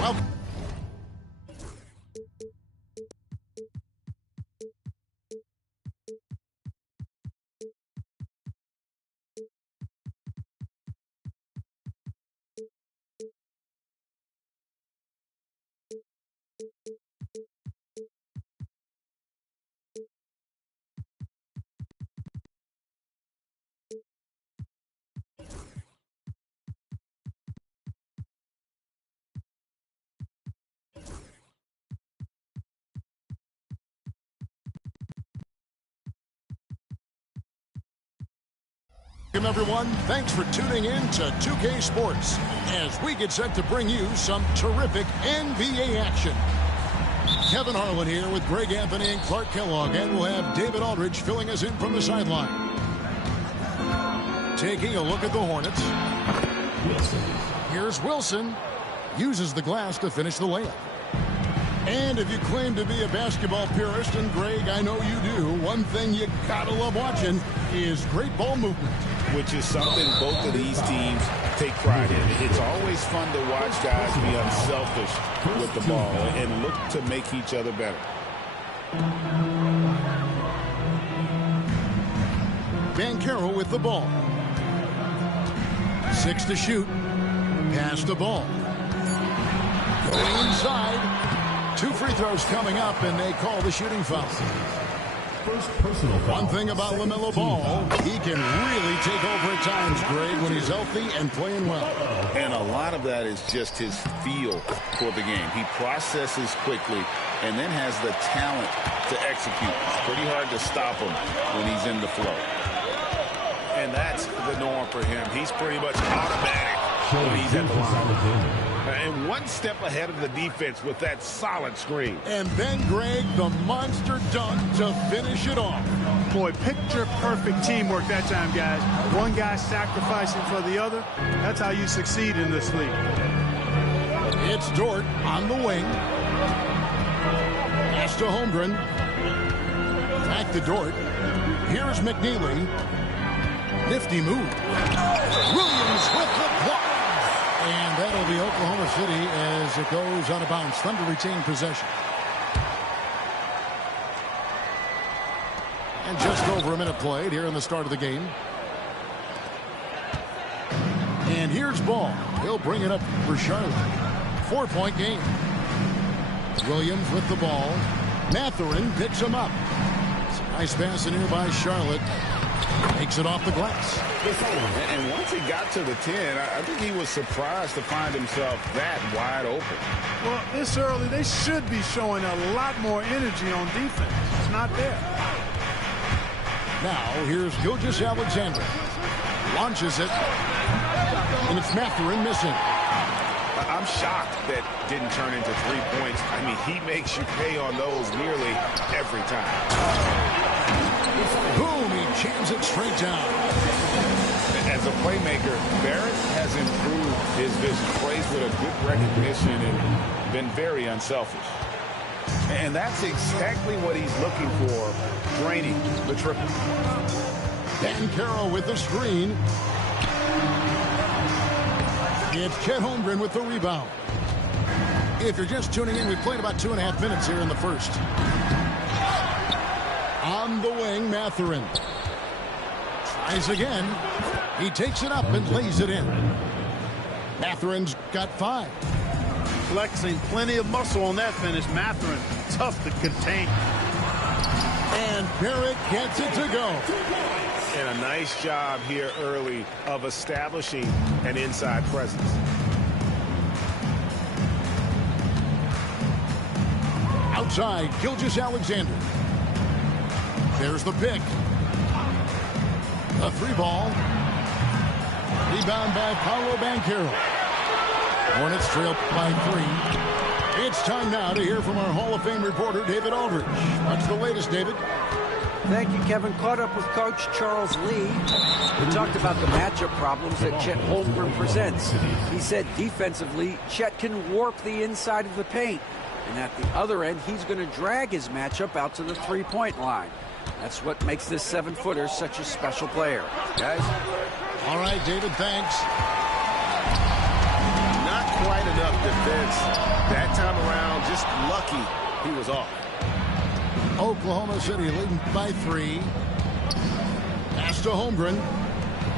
Welcome. Welcome, everyone. Thanks for tuning in to 2K Sports as we get set to bring you some terrific NBA action. Kevin Harlan here with Greg Anthony and Clark Kellogg, and we'll have David Aldridge filling us in from the sideline. Taking a look at the Hornets. Here's Wilson. Uses the glass to finish the layup. And if you claim to be a basketball purist, and Greg, I know you do, one thing you gotta love watching is great ball movement. Which is something both of these teams take pride in. It's always fun to watch guys be unselfish with the ball and look to make each other better. Banchero with the ball. 6 to shoot. Pass the ball. Going inside. 2 free throws coming up, and they call the shooting foul. One thing about LaMelo Ball, he can really take over at times, Greg, when he's healthy and playing well. And a lot of that is just his feel for the game. He processes quickly and then has the talent to execute. It's pretty hard to stop him when he's in the flow. And that's the norm for him. He's pretty much automatic when he's at the line. And one step ahead of the defense with that solid screen. And then, Greg, the monster dunk to finish it off. Boy, picture-perfect teamwork that time, guys. One guy sacrificing for the other. That's how you succeed in this league. It's Dort on the wing. Pass to Holmgren. Back to Dort. Here's McNeely. Nifty move. Williams with the block. And that'll be Oklahoma City as it goes out of bounds. Thunder retain possession. And just over a minute played here in the start of the game. And here's Ball. He'll bring it up for Charlotte. 4-point game. Williams with the ball. Mathurin picks him up. It's a nice pass in here by Charlotte. Takes it off the glass. And once he got to the 10, I think he was surprised to find himself that wide open. Well, this early, they should be showing a lot more energy on defense. It's not there. Now, here's Gilgeous-Alexander. Launches it. And it's Mathurin missing. I'm shocked that didn't turn into 3 points. I mean, he makes you pay on those nearly every time. Boom, he jams it straight down. As a playmaker, Barrett has improved his vision. Plays with a good recognition and been very unselfish. And that's exactly what he's looking for, draining the triple. Banchero with the screen. It's Chet Holmgren with the rebound. If you're just tuning in, we've played about 2.5 minutes here in the first. On the wing, Mathurin. Tries again. He takes it up and lays it in. Mathurin's got 5. Flexing, plenty of muscle on that finish. Mathurin, tough to contain. And Barrett gets it to go. And a nice job here early of establishing an inside presence. Outside, Gilgeous-Alexander. There's the pick. A 3-ball. Rebound by Paolo Banchero. Hornets trail by 3. It's time now to hear from our Hall of Fame reporter, David Aldridge. What's the latest, David? Thank you, Kevin. Caught up with Coach Charles Lee. We talked about the matchup problems that Chet Holmgren presents. He said defensively, Chet can warp the inside of the paint. And at the other end, he's going to drag his matchup out to the 3-point line. That's what makes this 7-footer such a special player. Guys? All right, David, thanks. Not quite enough defense. That time around, just lucky he was off. Oklahoma City leading by 3. Pass to Holmgren.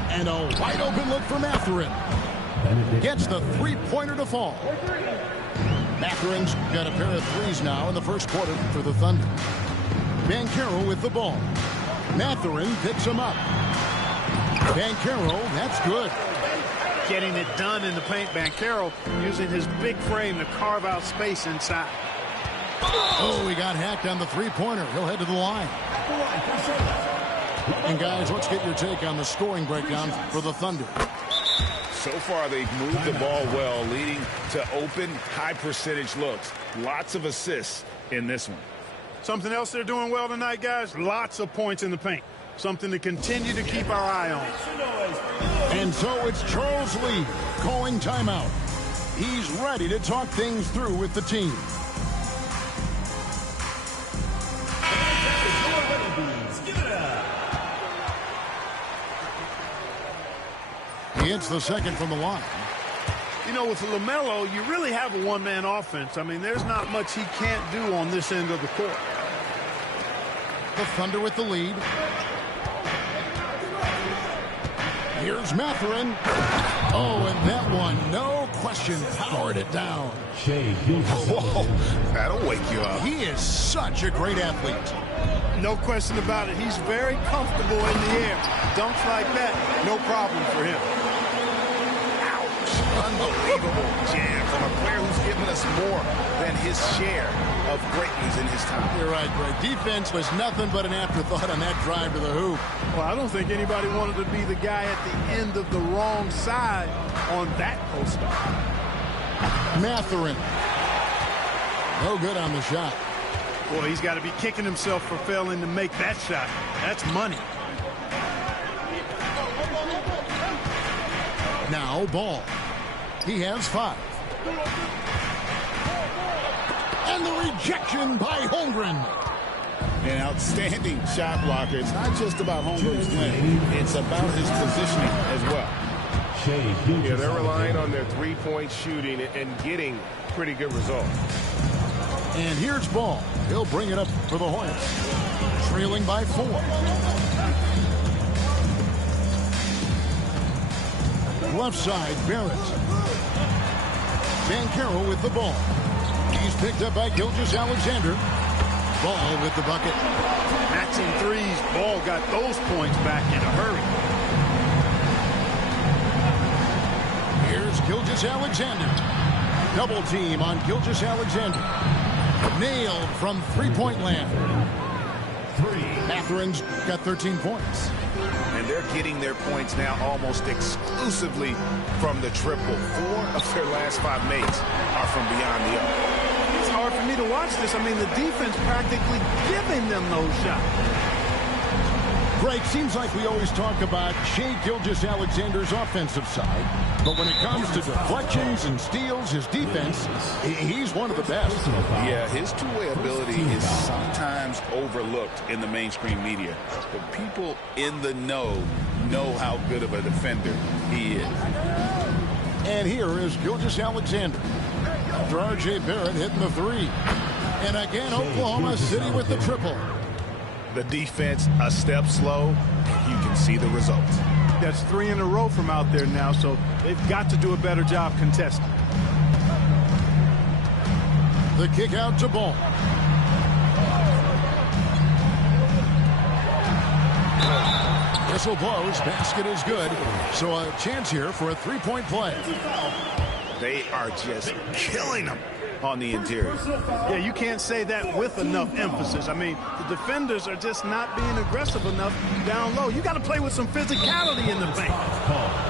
And a wide open look for Mathurin. Gets the three-pointer to fall. Mathurin's got a pair of threes now in the first quarter for the Thunder. Banchero with the ball. Mathurin picks him up. Banchero, that's good. Getting it done in the paint. Banchero using his big frame to carve out space inside. Oh, he got hacked on the three-pointer. He'll head to the line. And guys, let's get your take on the scoring breakdown for the Thunder. So far, they've moved the ball well, leading to open, high-percentage looks. Lots of assists in this one. Something else they're doing well tonight, guys? Lots of points in the paint. Something to continue to keep our eye on. And so it's Charles Lee calling timeout. He's ready to talk things through with the team. He hits the second from the line. You know, with LaMelo, you really have a one-man offense. I mean, there's not much he can't do on this end of the court. The Thunder with the lead. Here's Mathurin. Oh, and that one, no question, powered it down. Whoa, that'll wake you up. He is such a great athlete. No question about it. He's very comfortable in the air. Dunks like that, no problem for him. Unbelievable jam from a player who's given us more than his share of greatness in his time. You're right, Greg. Defense was nothing but an afterthought on that drive to the hoop. Well, I don't think anybody wanted to be the guy at the end of the wrong side on that post-up. Mathurin. No good on the shot. Boy, he's got to be kicking himself for failing to make that shot. That's money. Now Ball. He has 5. And the rejection by Holmgren. An outstanding shot blocker. It's not just about Holmgren's win. It's about his positioning as well. Yeah, they're relying on their three-point shooting and getting pretty good results. And here's Ball. He'll bring it up for the Hornets. Trailing by 4. Left side, Barrett. Banchero with the ball. He's picked up by Gilgeous-Alexander. Ball with the bucket. Matching threes. Ball got those points back in a hurry. Here's Gilgeous-Alexander. Double team on Gilgeous-Alexander. Nailed from three-point land. Mathurin's got 13 points. And they're getting their points now almost exclusively from the triple. 4 of their last 5 makes are from beyond the arc. It's hard for me to watch this. I mean, the defense practically giving them those shots. Greg, seems like we always talk about Shai Gilgeous-Alexander's offensive side, but when it comes to deflections and steals, his defense, he's one of the best. Yeah, his two-way ability is sometimes overlooked in the mainstream media, but people in the know how good of a defender he is. And here is Gilgeous-Alexander after R.J. Barrett hitting the 3. And again, Oklahoma City with the triple. The defense a step slow, you can see the results. That's 3 in a row from out there now, so they've got to do a better job contesting. The kick out to Ball. Whistle blows, basket is good. So a chance here for a three-point play. They are just killing them on the interior. Yeah, you can't say that with enough emphasis. I mean, the defenders are just not being aggressive enough down low. You got to play with some physicality in the paint.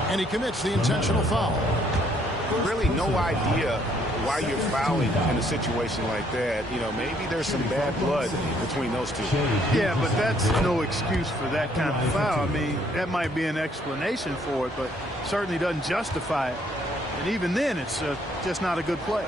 And he commits the intentional foul. Really no idea why you're fouling in a situation like that. You know, maybe there's some bad blood between those two. Yeah, but that's no excuse for that kind of foul. I mean, that might be an explanation for it, but certainly doesn't justify it. And even then, it's just not a good play.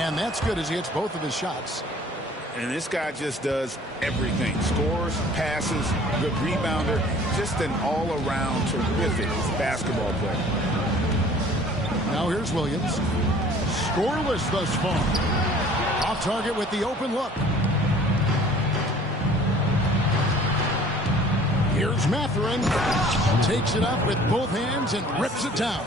And that's good as he hits both of his shots. And this guy just does everything. Scores, passes, good rebounder. Just an all-around terrific basketball player. Now here's Williams. Scoreless thus far. Off target with the open look. Here's Mathurin. Takes it up with both hands and rips it down.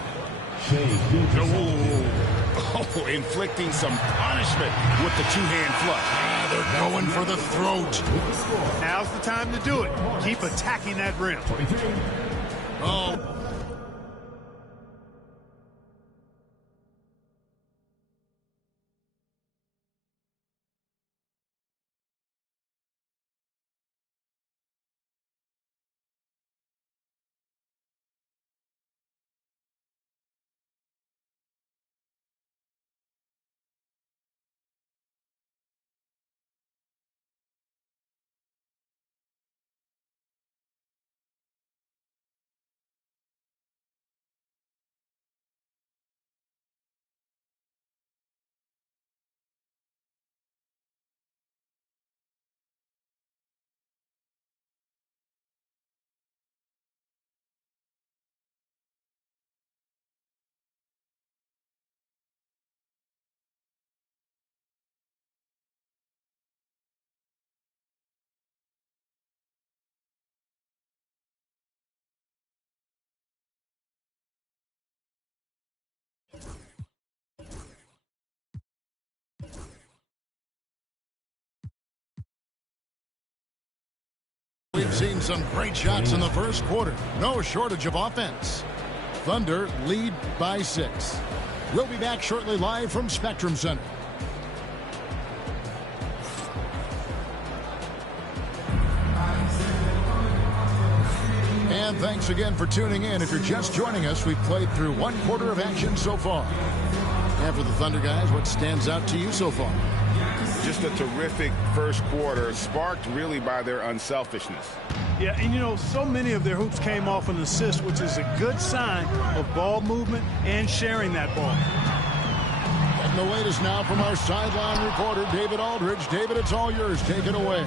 Oh, inflicting some punishment with the two-hand flush. They're going for the throat. Now's the time to do it. Keep attacking that rim. Oh. We've seen some great shots in the first quarter. No shortage of offense. Thunder lead by 6. We'll be back shortly live from Spectrum Center. And thanks again for tuning in. If you're just joining us, we've played through 1 quarter of action so far. And for the Thunder guys, what stands out to you so far? Just a terrific first quarter, sparked really by their unselfishness. Yeah, and you know, so many of their hoops came off an assist, which is a good sign of ball movement and sharing that ball. And the latest now from our sideline reporter, David Aldridge. David, it's all yours. Take it away.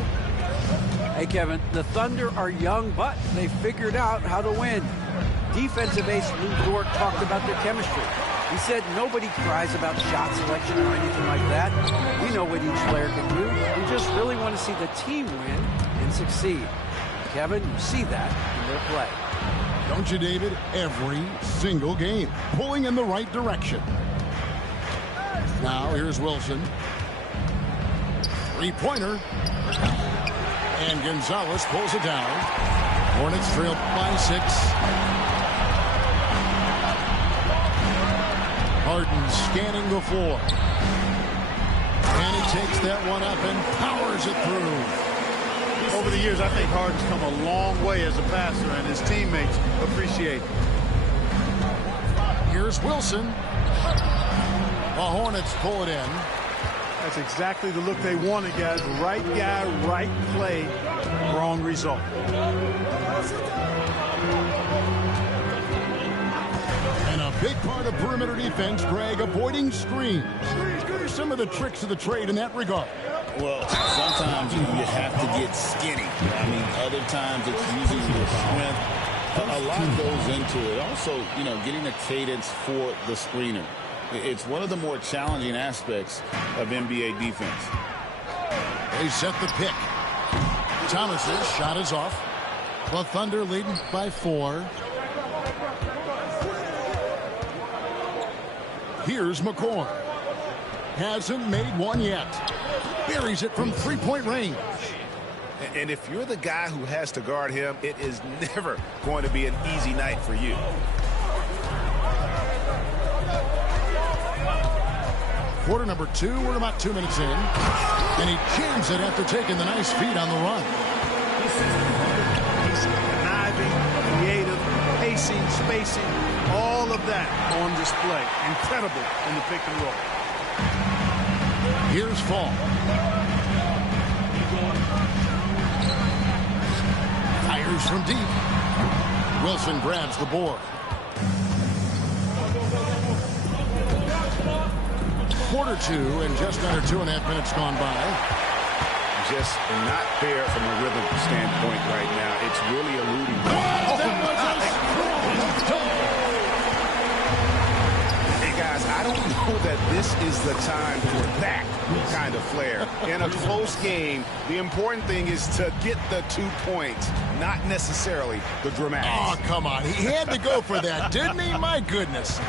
Hey, Kevin, the Thunder are young, but they figured out how to win. Defensive ace Lou Dort talked about their chemistry. He said nobody cries about shot selection or anything like that. We know what each player can do. We just really want to see the team win and succeed. Kevin, you see that in their play. Don't you, David? Every single game. Pulling in the right direction. Now, here's Wilson. Three-pointer. And Gonzalez pulls it down. Hornets trail by 6. Harden scanning the floor. And he takes that one up and powers it through. Over the years, I think Harden's come a long way as a passer, and his teammates appreciate it. Here's Wilson. The Hornets pull it in. That's exactly the look they wanted, guys. Right guy, right play, wrong result. And a big part of perimeter defense, Greg, avoiding screens. What are some of the tricks of the trade in that regard? Well, sometimes you have to get skinny. I mean, other times it's using your strength. A lot goes into it. Also, you know, getting a cadence for the screener. It's one of the more challenging aspects of NBA defense. They set the pick. Thomas's shot is off. The Thunder leading by 4. Here's McCoy. Hasn't made one yet. Buries it from three-point range. And if you're the guy who has to guard him, it is never going to be an easy night for you. Quarter number 2, we're about 2 minutes in. And he jams it after taking the nice feed on the run. He's conniving, creative, pacing, spacing, all of that on display. Incredible in the pick and roll. Here's Fall. Fires from deep. Wilson grabs the board. quarter two and just under 2.5 minutes gone by. Just not there from a rhythm standpoint right now. It's really eluding. Hey, guys, I don't know that this is the time for that kind of flair. In a close game, the important thing is to get the 2 points, not necessarily the dramatics. Oh, come on. He had to go for that, didn't he? My goodness.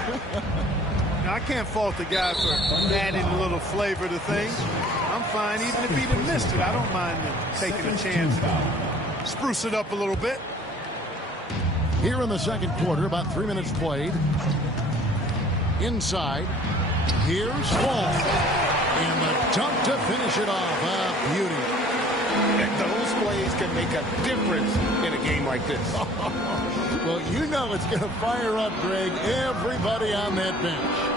Now, I can't fault the guy for adding a little flavor to things. I'm fine even if he'd have missed it. I don't mind taking a chance to spruce it up a little bit. Here in the second quarter, about 3 minutes played. Inside. Here's Fall. And the dunk to finish it off. A beauty. And those plays can make a difference in a game like this. Well, you know it's going to fire up, Greg, everybody on that bench.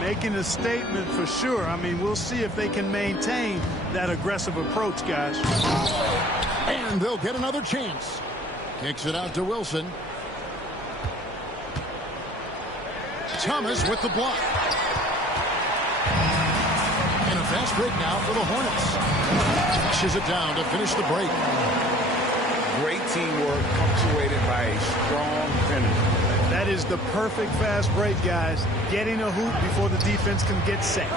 Making a statement for sure. I mean, we'll see if they can maintain that aggressive approach, guys. And they'll get another chance. Kicks it out to Wilson. Thomas with the block. And a fast break now for the Hornets. Pushes it down to finish the break. Great teamwork punctuated by a strong finish. That is the perfect fast break, guys. Getting a hoop before the defense can get set.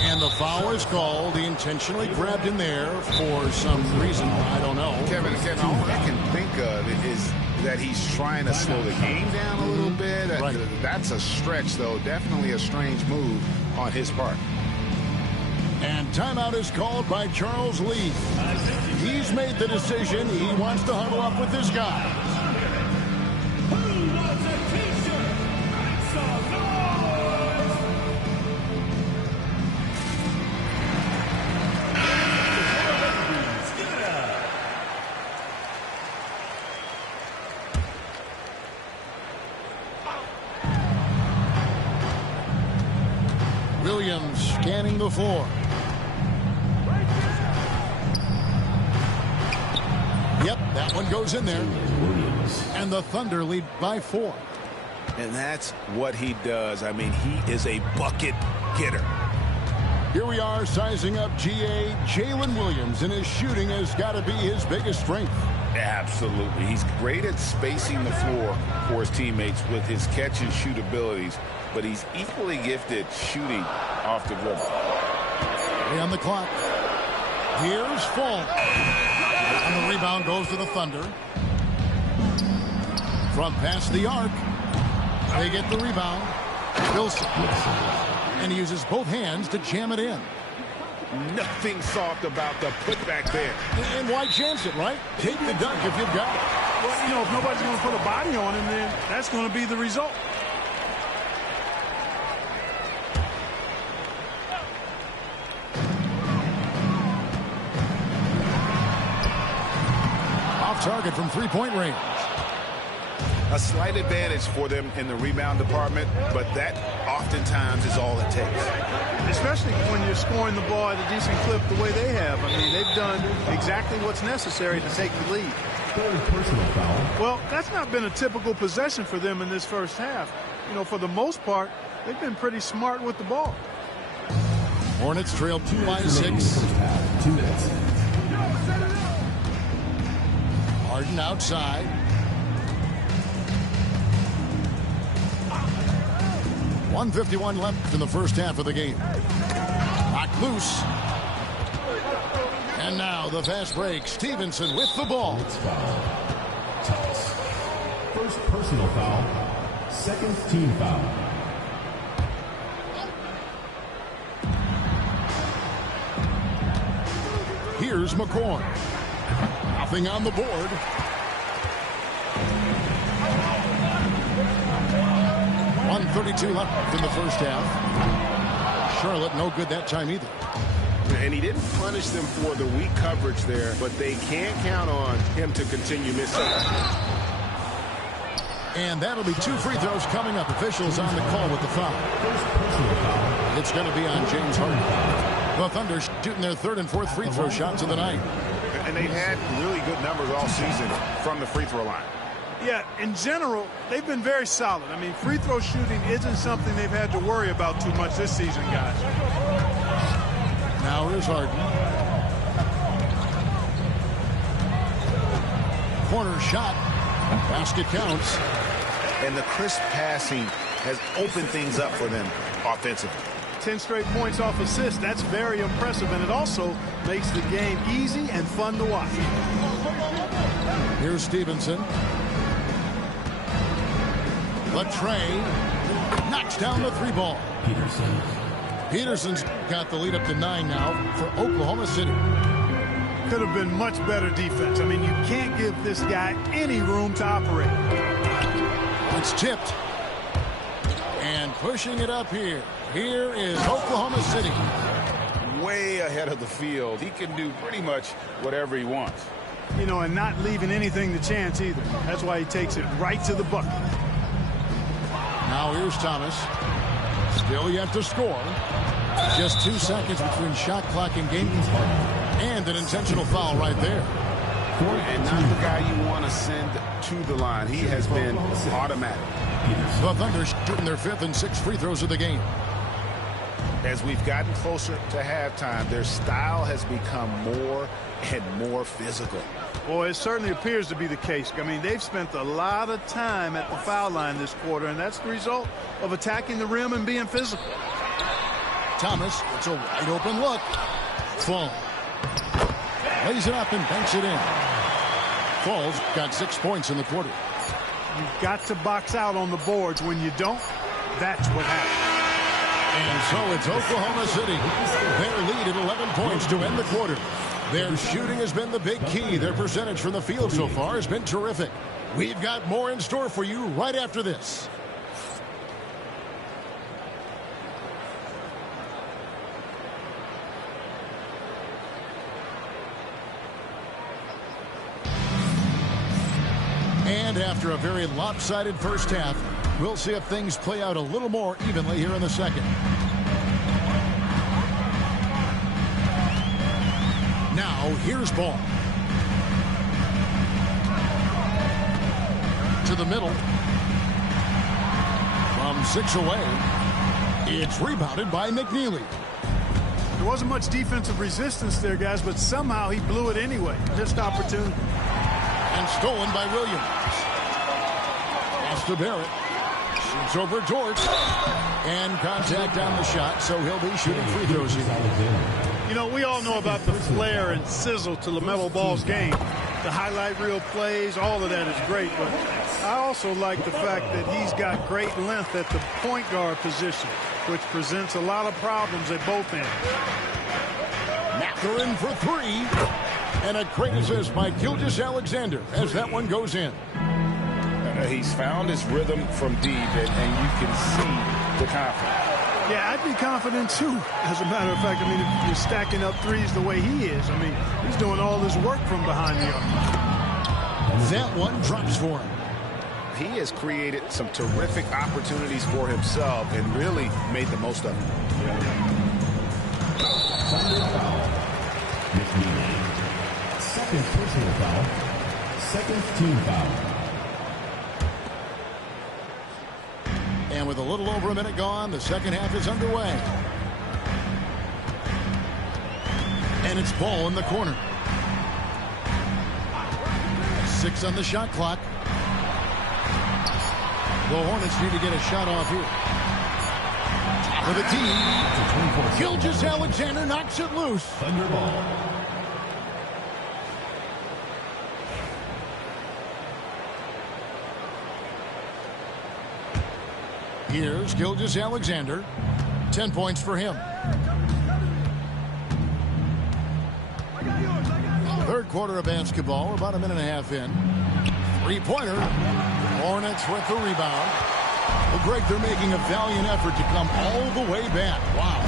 And the foul is called. He intentionally grabbed in there for some reason. I don't know. Kevin, all I can think of is that he's trying to slow the game down a little bit. Right. That's a stretch, though. Definitely a strange move on his part. And timeout is called by Charles Lee. He's made the decision. He wants to huddle up with this guy. Williams scanning the floor. Yep, that one goes in there. And the Thunder lead by 4. And that's what he does. I mean, he is a bucket getter. Here we are sizing up GA. Jalen Williams, and his shooting has got to be his biggest strength. Absolutely. He's great at spacing the floor for his teammates with his catch and shoot abilities, but he's equally gifted shooting off the dribble. On the clock. Here's Fall. And the rebound goes to the Thunder. From past the arc. They get the rebound. Wilson. And he uses both hands to jam it in. Nothing soft about the putback there. And why chance it, right? Take the dunk if you've got it. Well, you know, if nobody's going to put a body on him, then that's going to be the result. Off target from three-point range. A slight advantage for them in the rebound department, but that oftentimes is all it takes. Especially when you're scoring the ball at a decent clip the way they have. I mean, they've done exactly what's necessary to take the lead. Personal foul. Well, that's not been a typical possession for them in this first half. You know, for the most part, they've been pretty smart with the ball. Hornets trail 2 by 6. 2 minutes. Harden outside. .151 left in the first half of the game. Knocked loose. And now the fast break. Stevenson with the ball. First personal foul. Second team foul. Here's McCoy. Nothing on the board. .132 left in the first half. Charlotte no good that time either. And he didn't punish them for the weak coverage there, but they can't count on him to continue missing. And that'll be 2 free throws coming up. Officials on the call with the foul. It's going to be on James Harden. The Thunder shooting their 3rd and 4th free throw shots of the night. And they've had really good numbers all season from the free throw line. Yeah, in general, they've been very solid. I mean, free throw shooting isn't something they've had to worry about too much this season, guys. Now here's Harden. Corner shot. Basket counts. And the crisp passing has opened things up for them offensively. 10 straight points off assists. That's very impressive, and it also makes the game easy and fun to watch. Here's Stevenson. Latrey knocks down the three ball. Peterson's got the lead up to 9 now for Oklahoma City. Could have been much better defense. I mean, you can't give this guy any room to operate. It's tipped. And pushing it up here. Here is Oklahoma City. Way ahead of the field. He can do pretty much whatever he wants. You know, and not leaving anything to chance either. That's why he takes it right to the bucket. Now here's Thomas. Still yet to score. Just 2 seconds between shot clock and game clock. And an intentional foul right there. And not the guy you want to send to the line. He has been automatic. The Thunder shooting their 5th and 6th free throws of the game. As we've gotten closer to halftime, their style has become more and more physical. Boy, it certainly appears to be the case. I mean, they've spent a lot of time at the foul line this quarter, and that's the result of attacking the rim and being physical. Thomas, it's a wide open look. Fall. Lays it up and banks it in. Falls got 6 points in the quarter. You've got to box out on the boards. When you don't, that's what happens. And so it's Oklahoma City. Their lead at 11 points to end the quarter. Their shooting has been the big key. Their percentage from the field so far has been terrific. We've got more in store for you right after this. And after a very lopsided first half, we'll see if things play out a little more evenly here in the second. Now, here's ball. To the middle. From 6 away. It's rebounded by McNeely. There wasn't much defensive resistance there, guys, but somehow he blew it anyway. Missed opportunity. And stolen by Williams. Pass to Barrett. Shoots over Dort. And contact on the shot, so he'll be shooting free throws here. You know, we all know about the flair and sizzle to LaMelo Ball's game. The highlight reel plays, all of that is great, but I also like the fact that he's got great length at the point guard position, which presents a lot of problems at both ends. Mather in for 3. And a great assist by Gilgeous-Alexander as that one goes in. He's found his rhythm from deep, and you can see the confidence. Yeah, I'd be confident too. As a matter of fact, I mean, if you're stacking up threes the way he is, I mean, he's doing all this work from behind the arc. That one drops for him. He has created some terrific opportunities for himself and really made the most of them. Second personal foul. Second team foul. And with a little over a minute gone, the second half is underway. And it's Ball in the corner. 6 on the shot clock. The Hornets need to get a shot off here. For the team, Gilgeous-Alexander knocks it loose. Thunder ball. Here's Gilgeous-Alexander. 10 points for him. Third quarter of basketball. We're about a minute and a half in. Three-pointer. Hornets with the rebound. Well, Greg, they're making a valiant effort to come all the way back. Wow.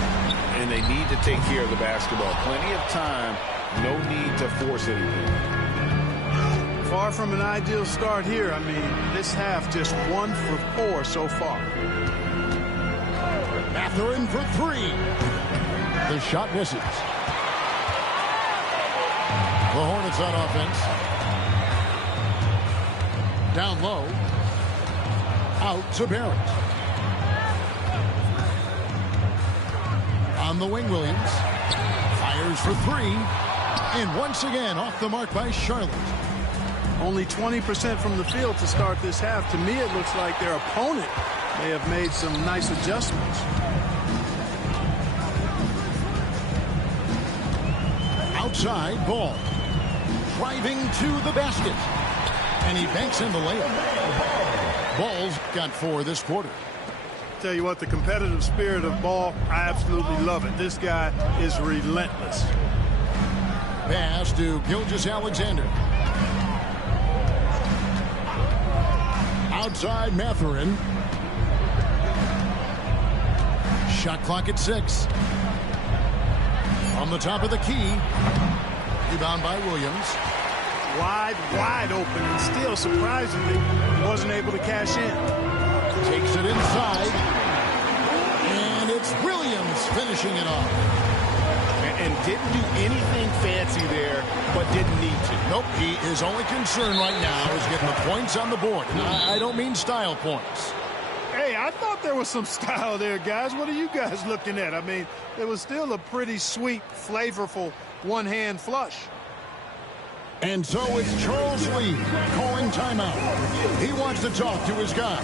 And they need to take care of the basketball. Plenty of time. No need to force anything. Far from an ideal start here. I mean, this half just 1 for 4 so far. Mather in for 3. The shot misses. The Hornets on offense. Down low. Out to Barrett. On the wing, Williams. Fires for three. And once again, off the mark by Charlotte. Only 20% from the field to start this half. To me, it looks like their opponent may have made some nice adjustments. Outside ball. Driving to the basket. And he banks in the layup. Ball's got 4 this quarter. Tell you what, the competitive spirit of Ball, I absolutely love it. This guy is relentless. Pass to Gilgeous-Alexander. Outside Mathurin. Shot clock at 6. On the top of the key. Rebound by Williams. Wide open, and still surprisingly wasn't able to cash in. Takes it inside. And it's Williams finishing it off. And didn't do anything fancy there, but didn't need to. Nope, his only concern right now is getting the points on the board. I don't mean style points. Hey, I thought there was some style there, guys. What are you guys looking at? I mean, it was still a pretty sweet, flavorful one-hand flush. And so it's Charles Lee calling timeout. He wants to talk to his guys.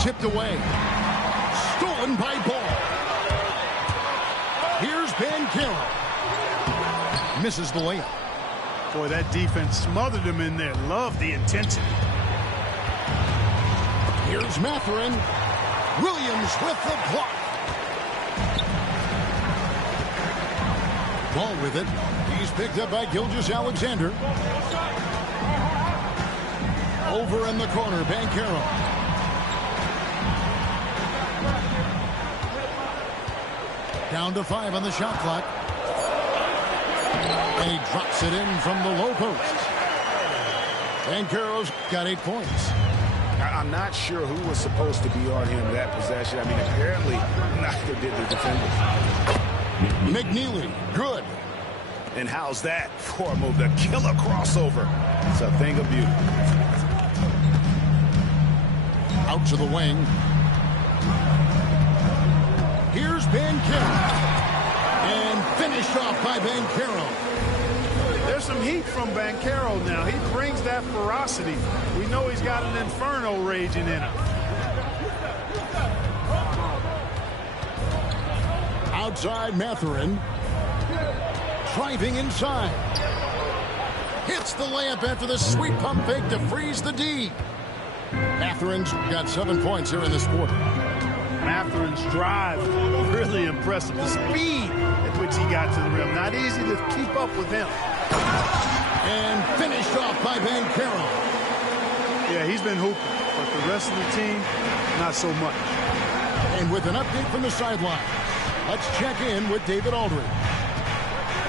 Tipped away. Stolen by Ball. Here's Banchero. Misses the layup. Boy, that defense smothered him in there. Love the intensity. Here's Mathurin. Williams with the block. Ball with it. He's picked up by Gilgeous-Alexander. Over in the corner, Banchero. Down to 5 on the shot clock. And he drops it in from the low post. Banchero's got 8 points. I'm not sure who was supposed to be on him that possession. I mean, apparently neither did the defenders. McNeely, good. And how's that for a move? The killer crossover. It's a thing of beauty. Out to the wing. Here's Banchero. And finished off by Banchero. There's some heat from Banchero now. He brings that ferocity. We know he's got an inferno raging in him. Outside Mathurin. Driving inside. Hits the layup after the sweet pump fake to freeze the D. Mathurin's got 7 points here in this quarter. Matherin's drive, really impressive. The speed at which he got to the rim. Not easy to keep up with him. And finished off by Banchero. Yeah, he's been hooping, but the rest of the team, not so much. And with an update from the sideline, let's check in with David Aldridge.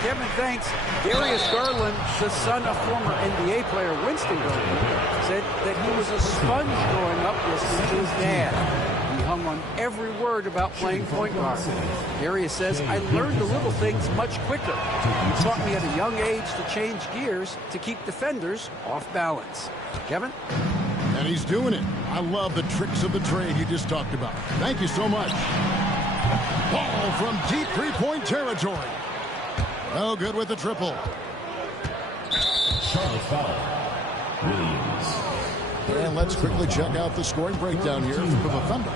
Kevin, thanks. Darius Garland, the son of former NBA player Winston Garland, said that he was a sponge growing up listening to his dad. He hung on every word about playing point guard. Darius says, I learned the little things much quicker. He taught me at a young age to change gears to keep defenders off balance. Kevin? And he's doing it. I love the tricks of the trade you just talked about. Thank you so much. Ball from deep three-point territory. No good with the triple. Charles foul. Williams. And let's quickly check out the scoring breakdown here from the Thunder.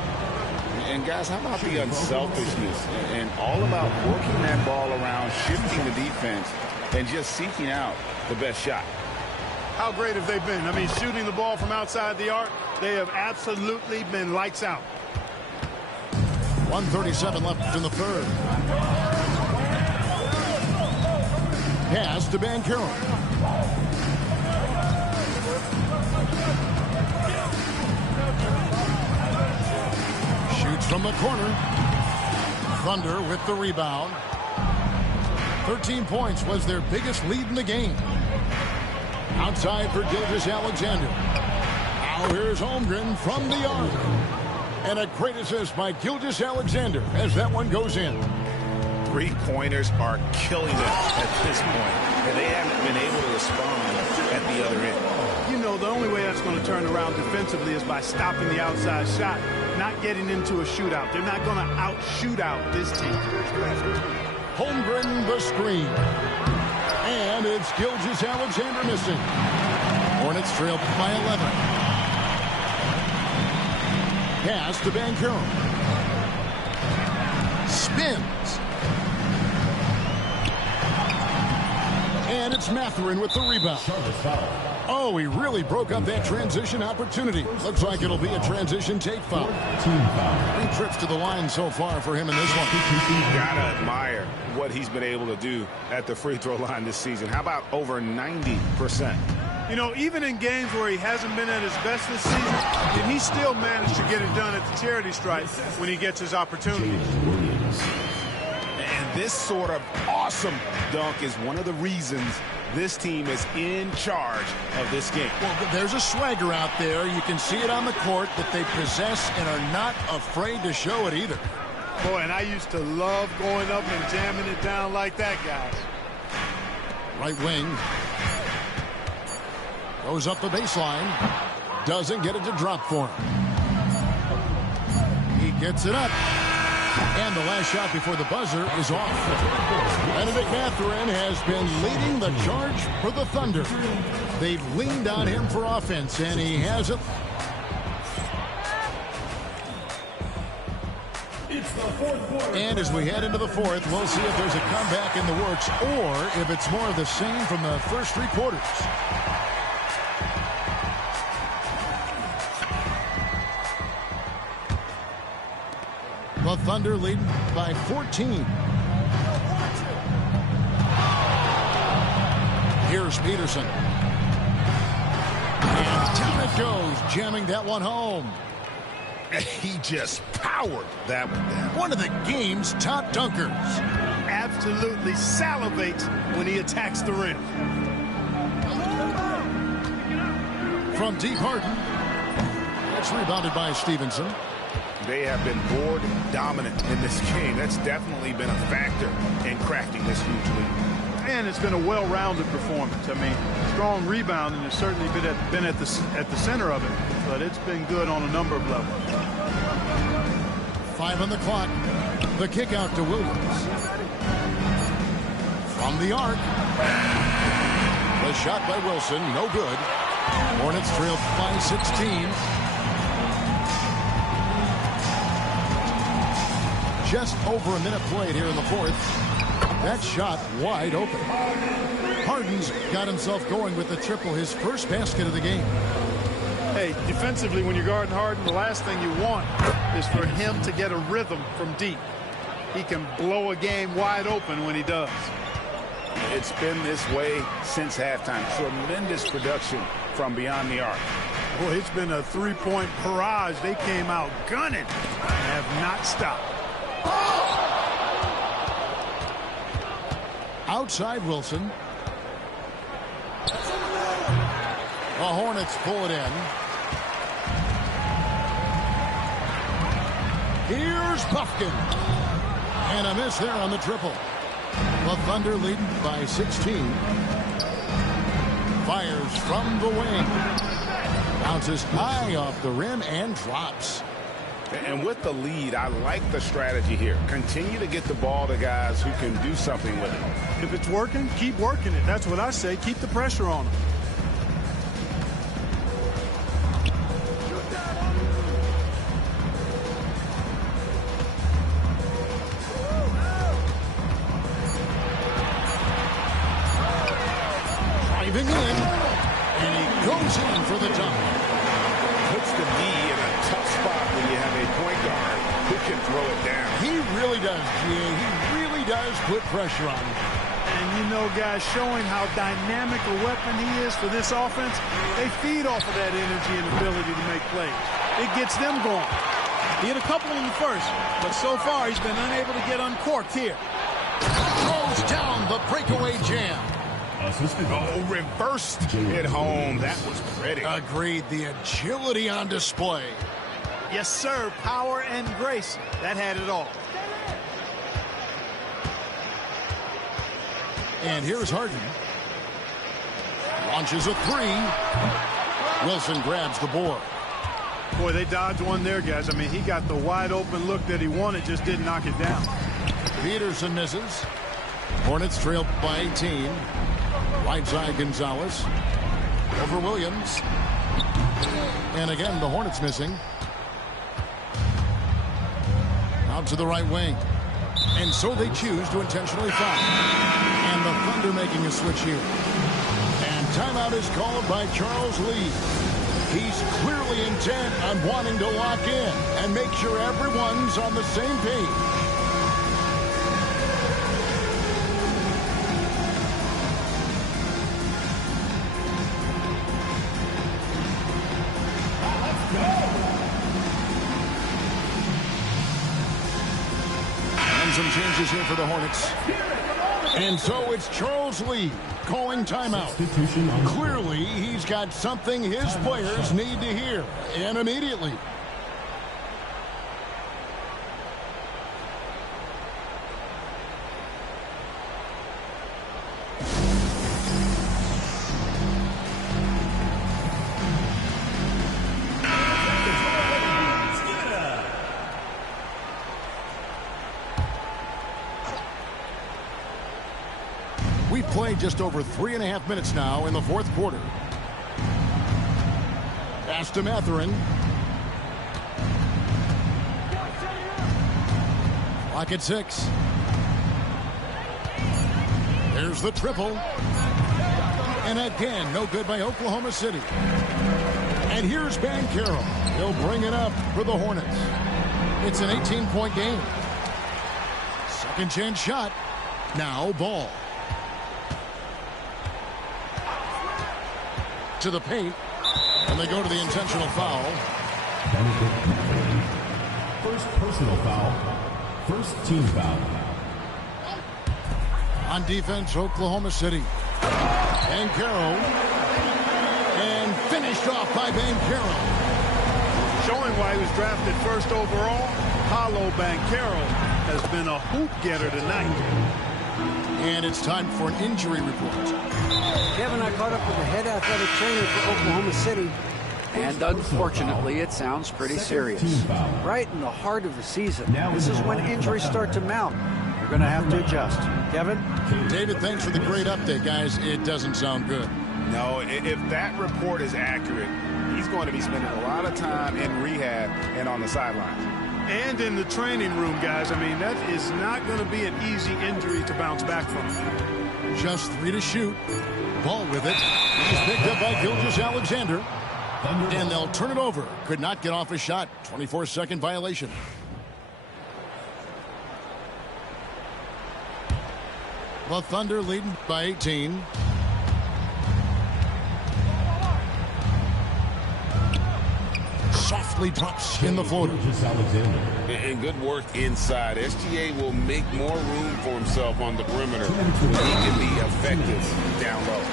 And guys, how about the unselfishness and all about working that ball around, shifting the defense, and just seeking out the best shot? How great have they been? I mean, shooting the ball from outside the arc, they have absolutely been lights out. 1:37 left in the third. Pass to Banchero. Shoots from the corner. Thunder with the rebound. 13 points was their biggest lead in the game. Outside for Gilgeous-Alexander. Now here's Holmgren from the arc. And a great assist by Gilgeous-Alexander as that one goes in. Three-pointers are killing them at this point, and they haven't been able to respond at the other end. You know, the only way that's going to turn around defensively is by stopping the outside shot, not getting into a shootout. They're not going to out-shoot out this team. Holmgren the screen. And it's Gilgeous-Alexander missing. Hornets trail by 11. Pass to Banchero. Spins. And it's Mathurin with the rebound. Oh, he really broke up that transition opportunity. Looks like it'll be a transition take foul. 3 trips to the line so far for him in this one. Gotta admire what he's been able to do at the free throw line this season. How about over 90%? You know, even in games where he hasn't been at his best this season, he still managed to get it done at the charity stripe when he gets his opportunity. And this sort of awesome dunk is one of the reasons this team is in charge of this game. Well, there's a swagger out there. You can see it on the court that they possess and are not afraid to show it either. Boy, and I used to love going up and jamming it down like that, guys. Right wing. Goes up the baseline. Doesn't get it to drop for him. He gets it up. And the last shot before the buzzer is off. Benedict Mathurin has been leading the charge for the Thunder. They've leaned on him for offense, and he has it. And as we head into the fourth, we'll see if there's a comeback in the works or if it's more of the same from the first 3 quarters. The Thunder lead by 14. Here's Peterson. And down it goes, jamming that one home. He just powered that one down. One of the game's top dunkers. Absolutely salivates when he attacks the rim. From deep, Harden. That's rebounded by Stevenson. They have been board dominant in this game. That's definitely been a factor in crafting this huge lead. And it's been a well-rounded performance. I mean, strong rebounding has certainly been at the center of it, but it's been good on a number of levels. 5 on the clock. The kick out to Williams. From the arc. The shot by Wilson, no good. Hornets trail by 16. Just over a minute played here in the fourth. That shot wide open. Harden's got himself going with the triple, his first basket of the game. Hey, defensively, when you're guarding Harden, the last thing you want is for him to get a rhythm from deep. He can blow a game wide open when he does. It's been this way since halftime. Tremendous production from beyond the arc. Boy, it's been a 3-point barrage. They came out gunning and have not stopped. Outside Wilson. The Hornets pull it in. Here's Buffkin. And a miss there on the triple. The Thunder leading by 16. Fires from the wing. Bounces high off the rim and drops. And with the lead, I like the strategy here. Continue to get the ball to guys who can do something with it. If it's working, keep working it. That's what I say. Keep the pressure on them. Driving in, and he goes in for the dunk. Puts the knee in a tough spot when you have a point guard who can throw it down. He really does, G.A. He really does put pressure on him. And you know, guys, showing how dynamic a weapon he is for this offense, they feed off of that energy and ability to make plays. It gets them going. He had a couple in the first, but so far he's been unable to get uncorked here. Throws down the breakaway jam. Oh, reversed it home. That was pretty. Agreed. The agility on display. Yes, sir. Power and grace. That had it all. And here's Harden. Launches a three. Wilson grabs the board. Boy, they dodged one there, guys. I mean, he got the wide open look that he wanted, just didn't knock it down. Peterson misses. Hornets trail by 18. Right side Gonzalez. Over Williams. And again, the Hornets missing. Out to the right wing. And so they choose to intentionally foul. And the Thunder making a switch here. And timeout is called by Charles Lee. He's clearly intent on wanting to lock in and make sure everyone's on the same page. Some changes here for the Hornets. And so it's Charles Lee calling timeout. Clearly, he's got something his players need to hear, and immediately. We've played just over 3.5 minutes now in the fourth quarter. Pass to Mathurin. Clock at 6. There's the triple. And again, no good by Oklahoma City. And here's Banchero. He'll bring it up for the Hornets. It's an 18-point game. Second chance shot. Now ball. To the paint, and they go to the intentional foul. First personal foul. First team foul. On defense, Oklahoma City. Banchero. And finished off by Banchero. Showing why he was drafted first overall, Paolo Banchero has been a hoop getter tonight. And it's time for an injury report. Kevin, I caught up with the head athletic trainer for Oklahoma City, and unfortunately, it sounds pretty serious. Right in the heart of the season, this is when injuries start to mount. You're going to have to adjust. Kevin? David, thanks for the great update, guys. It doesn't sound good. No, if that report is accurate, he's going to be spending a lot of time in rehab and on the sidelines. And in the training room, guys. I mean, that is not going to be an easy injury to bounce back from. Just 3 to shoot. Ball with it. He's picked up by Gilgeous-Alexander. And they'll turn it over. Could not get off a shot. 24-second violation. The Thunder leading by 18. Softly drops in the floater. And good work inside. SGA will make more room for himself on the perimeter. He can be effective down low.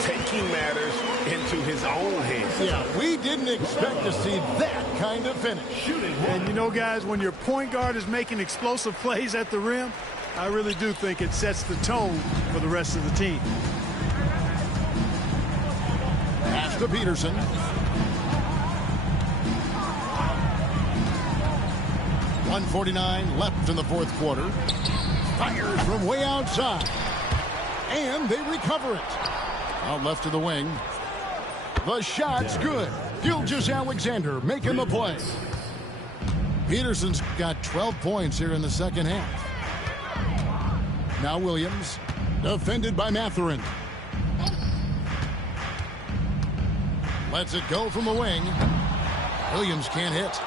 Taking matters into his own hands. Yeah, we didn't expect to see that kind of finish. And you know, guys, when your point guard is making explosive plays at the rim, I really do think it sets the tone for the rest of the team. Pass to Peterson. .149 left in the fourth quarter. Fires from way outside. And they recover it. Out left to the wing. The shot's good. Gilgeous-Alexander making the play. Peterson's got 12 points here in the second half. Now Williams, defended by Mathurin. Lets it go from the wing. Williams can't hit.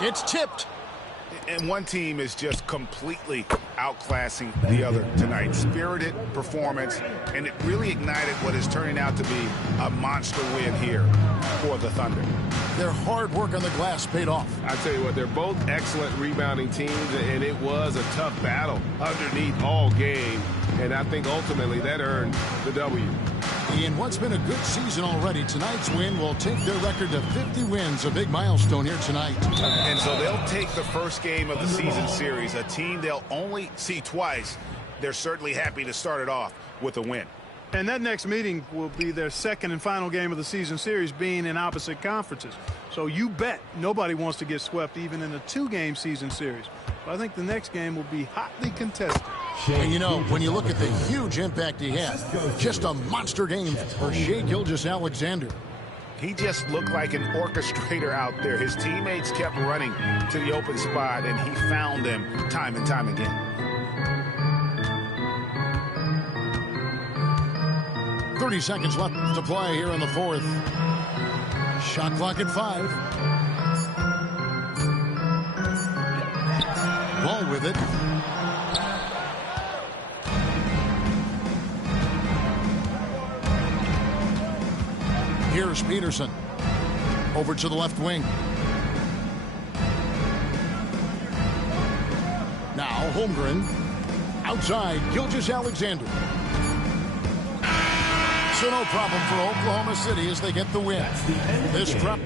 It's tipped. And one team is just completely outclassing the other tonight. Spirited performance, and it really ignited what is turning out to be a monster win here for the Thunder. Their hard work on the glass paid off. I tell you what, they're both excellent rebounding teams, and it was a tough battle underneath all game, and I think ultimately that earned the W. In what's been a good season already, tonight's win will take their record to 50 wins, a big milestone here tonight. And so they'll take the first game of the season series, a team they'll only see twice. They're certainly happy to start it off with a win. And that next meeting will be their second and final game of the season series, being in opposite conferences. So you bet nobody wants to get swept even in a 2-game season series. But I think the next game will be hotly contested. And you know, when you look at the huge impact he had, just a monster game for Shai Gilgeous-Alexander. He just looked like an orchestrator out there. His teammates kept running to the open spot, and he found them time and time again. 30 seconds left to play here in the fourth. Shot clock at 5. Ball with it. Here's Peterson. Over to the left wing. Now Holmgren. Outside, Gilgeous-Alexander. So no problem for Oklahoma City as they get the win. This crowd.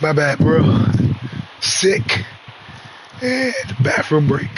My bad, bro. Sick. And bathroom break.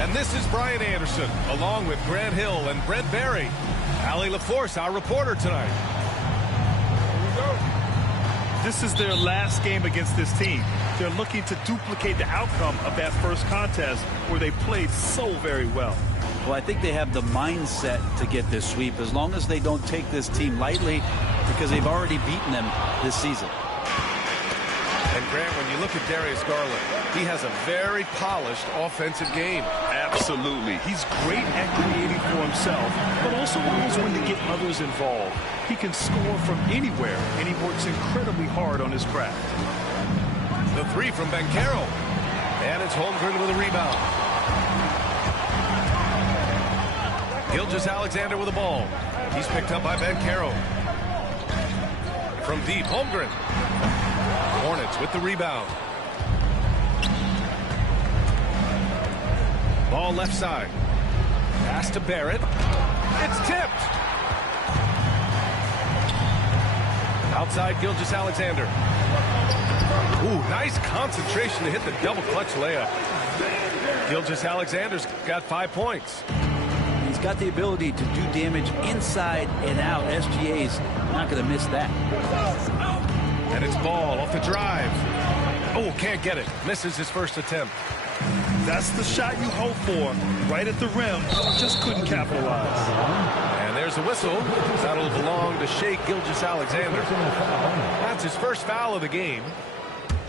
And this is Brian Anderson, along with Grant Hill and Brent Barry. Allie LaForce, our reporter tonight. Here we go. This is their last game against this team. They're looking to duplicate the outcome of that first contest where they played so very well. Well, I think they have the mindset to get this sweep as long as they don't take this team lightly because they've already beaten them this season. And Grant, when you look at Darius Garland, he has a very polished offensive game. Absolutely. He's great at creating for himself, but also knows when to get others involved. He can score from anywhere, and he works incredibly hard on his craft. The three from Banchero. And it's Holmgren with a rebound. Gilgeous-Alexander with the ball. He's picked up by Banchero. From deep, Holmgren. Hornets with the rebound. Ball left side. Pass to Barrett. It's tipped. Outside Gilgeous-Alexander. Ooh, nice concentration to hit the double clutch layup. Gilgeous-Alexander's got 5 points. He's got the ability to do damage inside and out. SGA's not going to miss that. And it's Ball off the drive. Oh, can't get it. Misses his first attempt. That's the shot you hope for. Right at the rim. Just couldn't capitalize. And there's a whistle. That'll belong to Shai Gilgeous-Alexander. That's his first foul of the game.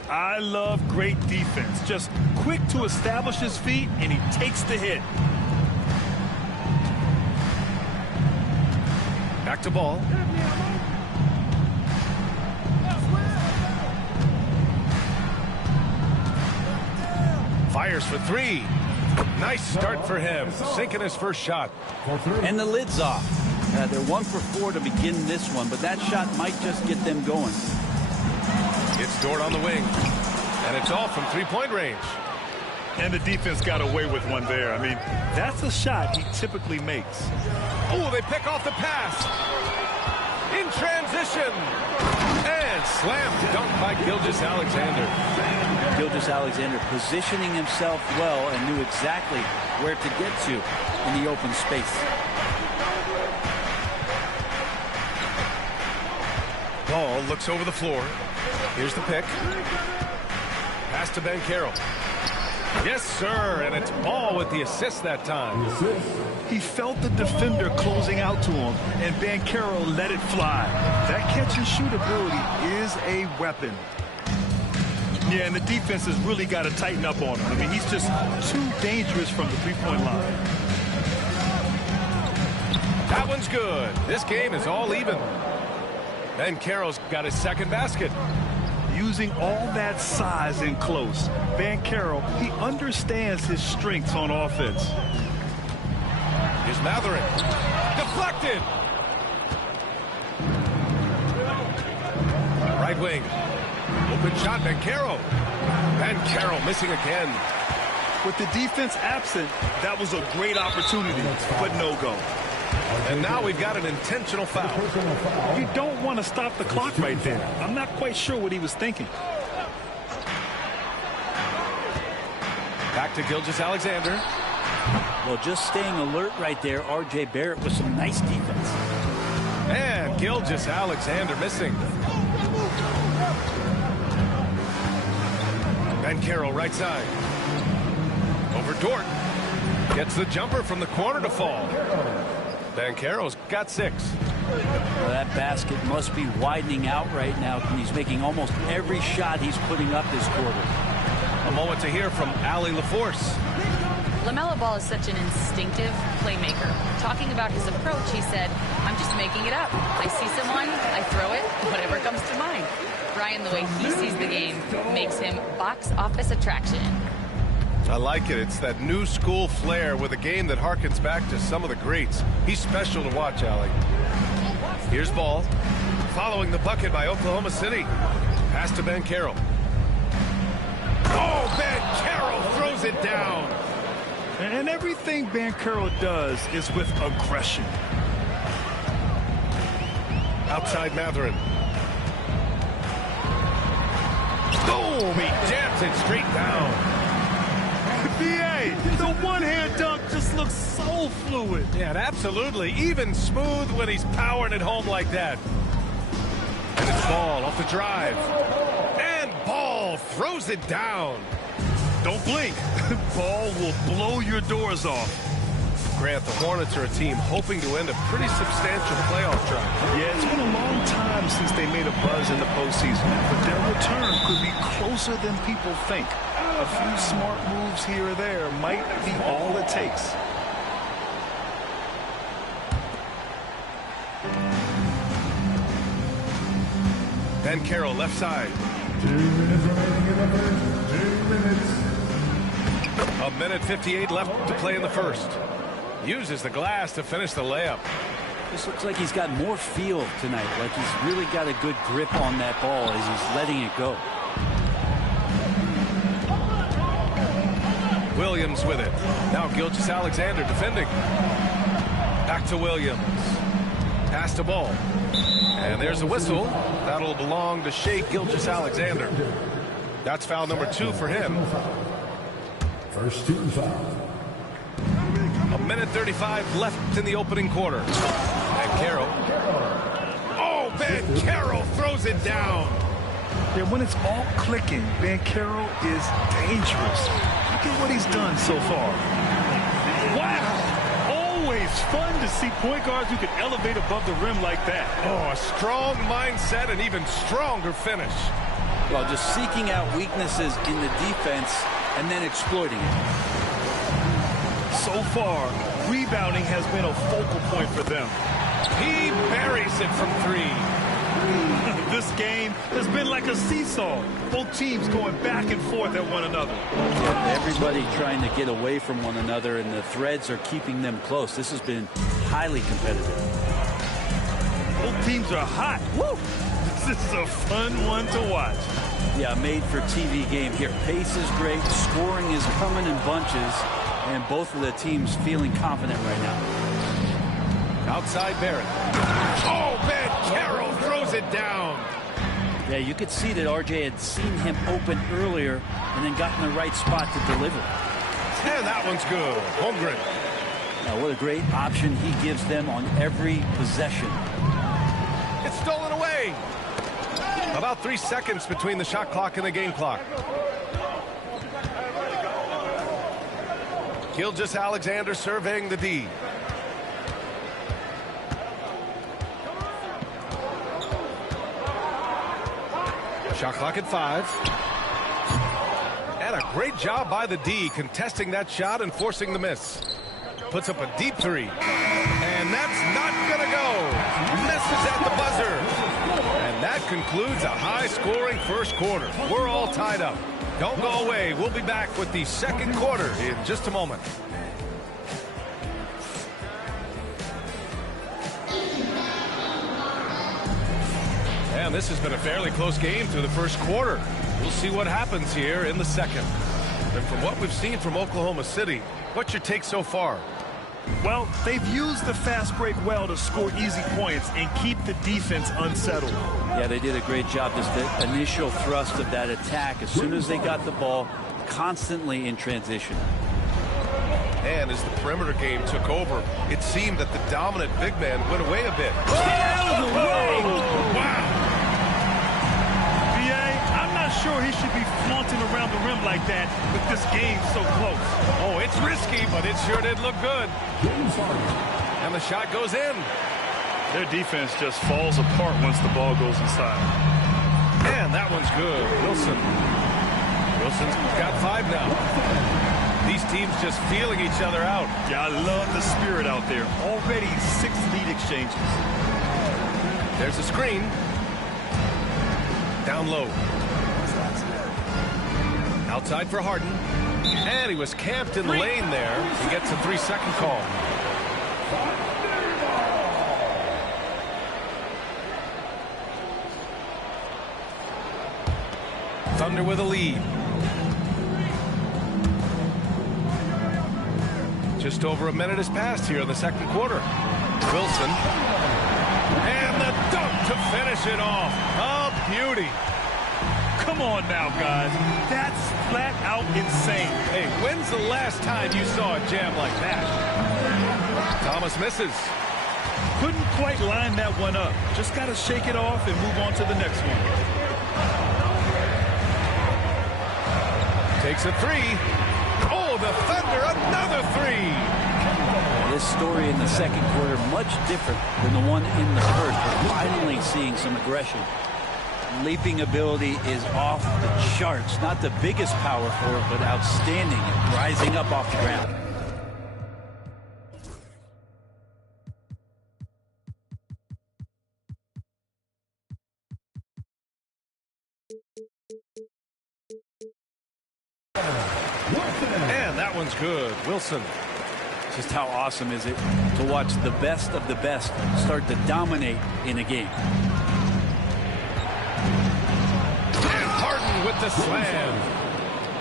I love great defense. Just quick to establish his feet, and he takes the hit. Back to Ball. Fires for three. Nice start for him. Sinking his first shot. And the lid's off. They're 1 for 4 to begin this one, but that shot might just get them going. It's Dort on the wing. And it's all from three-point range. And the defense got away with one there. I mean, that's a shot he typically makes. Oh, they pick off the pass. In transition. And And slammed dunk by Gilgeous-Alexander. Gilgeous-Alexander positioning himself well and knew exactly where to get to in the open space. Ball looks over the floor. Here's the pick. Pass to Banchero. Yes, sir, and it's Ball with the assist that time. He felt the defender closing out to him, and Banchero let it fly. That catch-and-shoot ability is a weapon. Yeah, and the defense has really got to tighten up on him. I mean, he's just too dangerous from the three-point line. That one's good. This game is all even. Banchero's got his second basket. Using all that size in close, Banchero, he understands his strengths on offense. Here's Matherin. Deflected. Right wing. Open shot, Banchero. Banchero missing again. With the defense absent, that was a great opportunity, but no go. And now we've got an intentional foul. You don't want to stop the clock right there. I'm not quite sure what he was thinking. Back to Gilgeous-Alexander. Well, just staying alert right there, R.J. Barrett with some nice defense. And Gilgeous-Alexander missing. Banchero right side. Over Dort. Gets the jumper from the corner to fall. Banchero's got 6. Well, that basket must be widening out right now. He's making almost every shot he's putting up this quarter. A moment to hear from Allie LaForce. LaMelo Ball is such an instinctive playmaker. Talking about his approach, he said, I'm just making it up. I see someone, I throw it, whatever comes to mind. Brian, the way he sees the game makes him box office attraction. I like it. It's that new school flair with a game that harkens back to some of the greats. He's special to watch, Allie. Here's Ball. Following the bucket by Oklahoma City. Pass to Banchero. Oh, Banchero throws it down. And everything Banchero does is with aggression. Outside Matherin. Boom! He jams it straight down. B.A., the one-hand dunk just looks so fluid. Yeah, absolutely. Even smooth when he's powering it home like that. And it's Ball off the drive. And Ball throws it down. Don't blink. Ball will blow your doors off. Grant, the Hornets are a team hoping to end a pretty substantial playoff drive. Yeah, it's been a long time since they made a buzz in the postseason, but their return could be closer than people think. A few smart moves here or there might be all it takes. Banchero left side. 2 minutes remaining in the first. 2 minutes. A minute 58 left to play in the first. Uses the glass to finish the layup. This looks like he's got more feel tonight, like he's really got a good grip on that ball as he's letting it go. Williams with it. Now Gilgeous-Alexander defending. Back to Williams. Pass to Ball. And there's a whistle. That'll belong to Shea Gilgeous-Alexander. That's foul number 2 for him. First team foul. A minute 35 left in the opening quarter. Banchero. Oh, Banchero throws it down. Yeah, when it's all clicking, Banchero is dangerous. Look at what he's done so far. Wow! Always fun to see point guards who can elevate above the rim like that. Oh, a strong mindset and even stronger finish. Well, just seeking out weaknesses in the defense and then exploiting it. So far, rebounding has been a focal point for them. He buries it from 3. This game has been like a seesaw. Both teams going back and forth at one another. Everybody trying to get away from one another, and the threads are keeping them close. This has been highly competitive. Both teams are hot. Woo! This is a fun one to watch. Yeah, made for TV game here. Pace is great. Scoring is coming in bunches. And both of the teams feeling confident right now. Outside Barrett. Oh, Banchero throws it down. Yeah, you could see that RJ had seen him open earlier and then got in the right spot to deliver. And that one's good. Holmgren. Now, what a great option he gives them on every possession. It's stolen away. About 3 seconds between the shot clock and the game clock. Gilgeous-Alexander surveying the D. Shot clock at 5. And a great job by the D contesting that shot and forcing the miss. Puts up a deep 3. And that's not going to go. Misses at the buzzer. And that concludes a high-scoring first quarter. We're all tied up. Don't go away. We'll be back with the second quarter in just a moment. And this has been a fairly close game through the first quarter. We'll see what happens here in the second. And from what we've seen from Oklahoma City, what's your take so far? Well, they've used the fast break well to score easy points and keep the defense unsettled. Yeah, they did a great job. Just the initial thrust of that attack, as soon as they got the ball, constantly in transition. And as the perimeter game took over, it seemed that the dominant big man went away a bit. Wow! BA, I'm not sure he should be flaunting around the rim like that with this game so close. Oh, it's risky, but it sure did look good. And the shot goes in. Their defense just falls apart once the ball goes inside. And that one's good. Wilson's got 5 now. These teams just feeling each other out. Yeah, I love the spirit out there. Already 6 lead exchanges. There's a screen. Down low. Outside for Harden. And he was camped in the lane there. He gets a 3-second call. Thunder with a lead. Just over a minute has passed here in the second quarter. Wilson. And the dunk to finish it off. A beauty. Come on now, guys. That's flat out insane. Hey, when's the last time you saw a jam like that? Thomas misses. Couldn't quite line that one up. Just got to shake it off and move on to the next one. Takes a 3. Oh, the Thunder, another 3. This story in the second quarter much different than the one in the first. We're finally seeing some aggression. Leaping ability is off the charts. Not the biggest power forward, but outstanding, rising up off the ground. And that one's good. Wilson. Just how awesome is it to watch the best of the best start to dominate in a game. And Harden with the slam.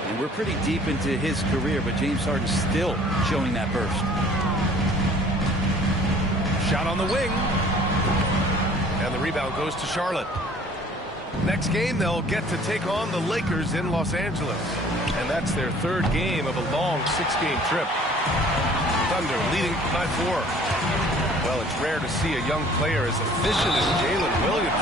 And we're pretty deep into his career, but James Harden's still showing that burst. Shot on the wing. And the rebound goes to Charlotte. Next game, they'll get to take on the Lakers in Los Angeles. And that's their 3rd game of a long 6-game trip. Thunder leading by 4. Well, it's rare to see a young player as efficient as Jalen Williams.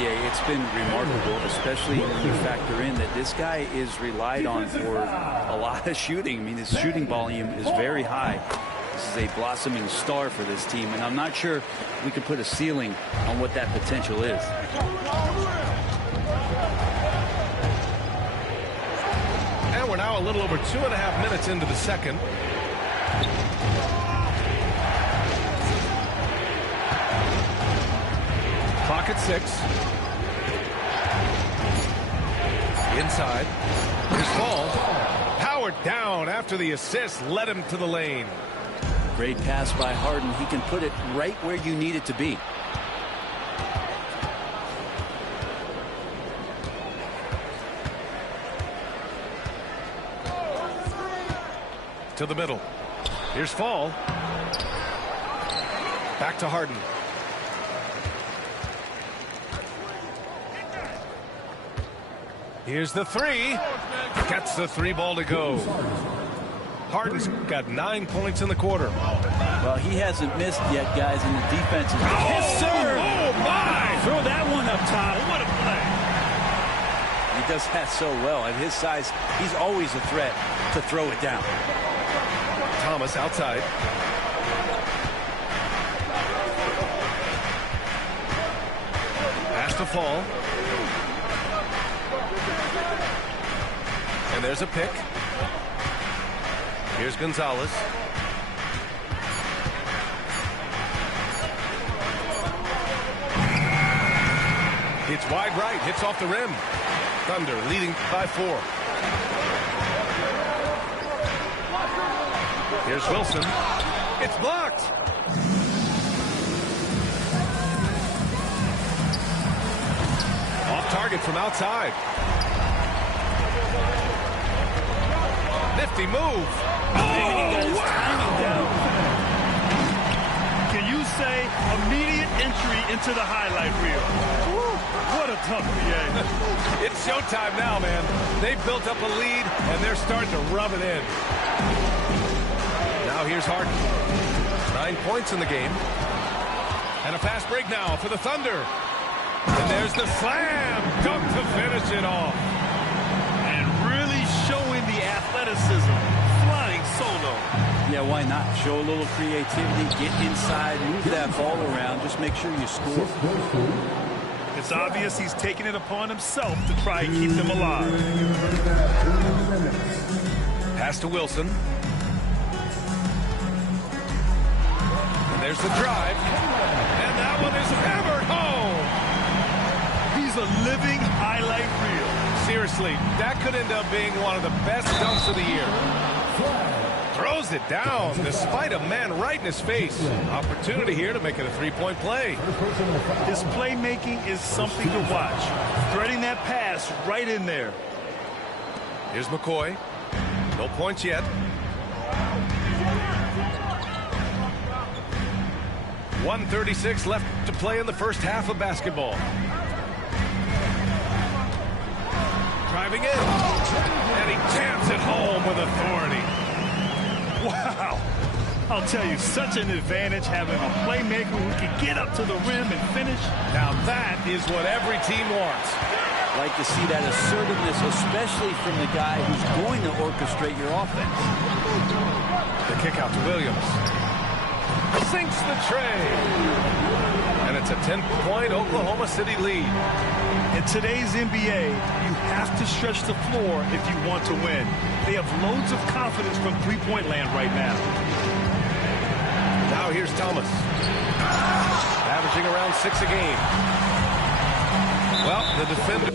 Yeah, it's been remarkable, especially when you factor in that this guy is relied on for a lot of shooting. I mean, his shooting volume is very high. This is a blossoming star for this team, and I'm not sure we can put a ceiling on what that potential is. And we're now a little over 2.5 minutes into the second. Clock at 6. Inside. Here's Ball. Powered down after the assist led him to the lane. Great pass by Harden. He can put it right where you need it to be. To the middle. Here's Fall. Back to Harden. Here's the three. Gets the three ball to go. Harden's got 9 points in the quarter. Well, he hasn't missed yet, guys, and the defense is... Yes, sir! Oh, my! Throw that one up top. What a play. He does that so well. At his size, he's always a threat to throw it down. Thomas outside. Pass to fall. And there's a pick. Here's Gonzalez. It's wide right. Hits off the rim. Thunder leading by 4. Here's Wilson. It's blocked. Off target from outside. Nifty move. Oh, wow. Can you say immediate entry into the highlight reel? Woo, what a tough PA. It's showtime now, man. They've built up a lead, and they're starting to rub it in. Now here's Harden. 9 points in the game. And a fast break now for the Thunder. And there's the slam. Dunk to finish it off. And really showing the athleticism. Flying solo. Yeah, why not? Show a little creativity, get inside, move that ball around, just make sure you score. It's obvious he's taking it upon himself to try and keep them alive. Pass to Wilson. And there's the drive. And that one is hammered home. He's a living highlight reel. Seriously, that could end up being one of the best dunks of the year. Throws it down despite a man right in his face. Opportunity here to make it a three-point play. His playmaking is something to watch. Threading that pass right in there. Here's McCoy. No points yet. .136 left to play in the first half of basketball. Driving in. And he jams it home with authority. Wow. I'll tell you, such an advantage having a playmaker who can get up to the rim and finish. Now that is what every team wants. Like to see that assertiveness, especially from the guy who's going to orchestrate your offense. The kick out to Williams. Sinks the tray. And it's a 10-point Oklahoma City lead. In today's NBA, you have to stretch the floor if you want to win. They have loads of confidence from three-point land right now. Now here's Thomas. Averaging around 6 a game. Well, the defender...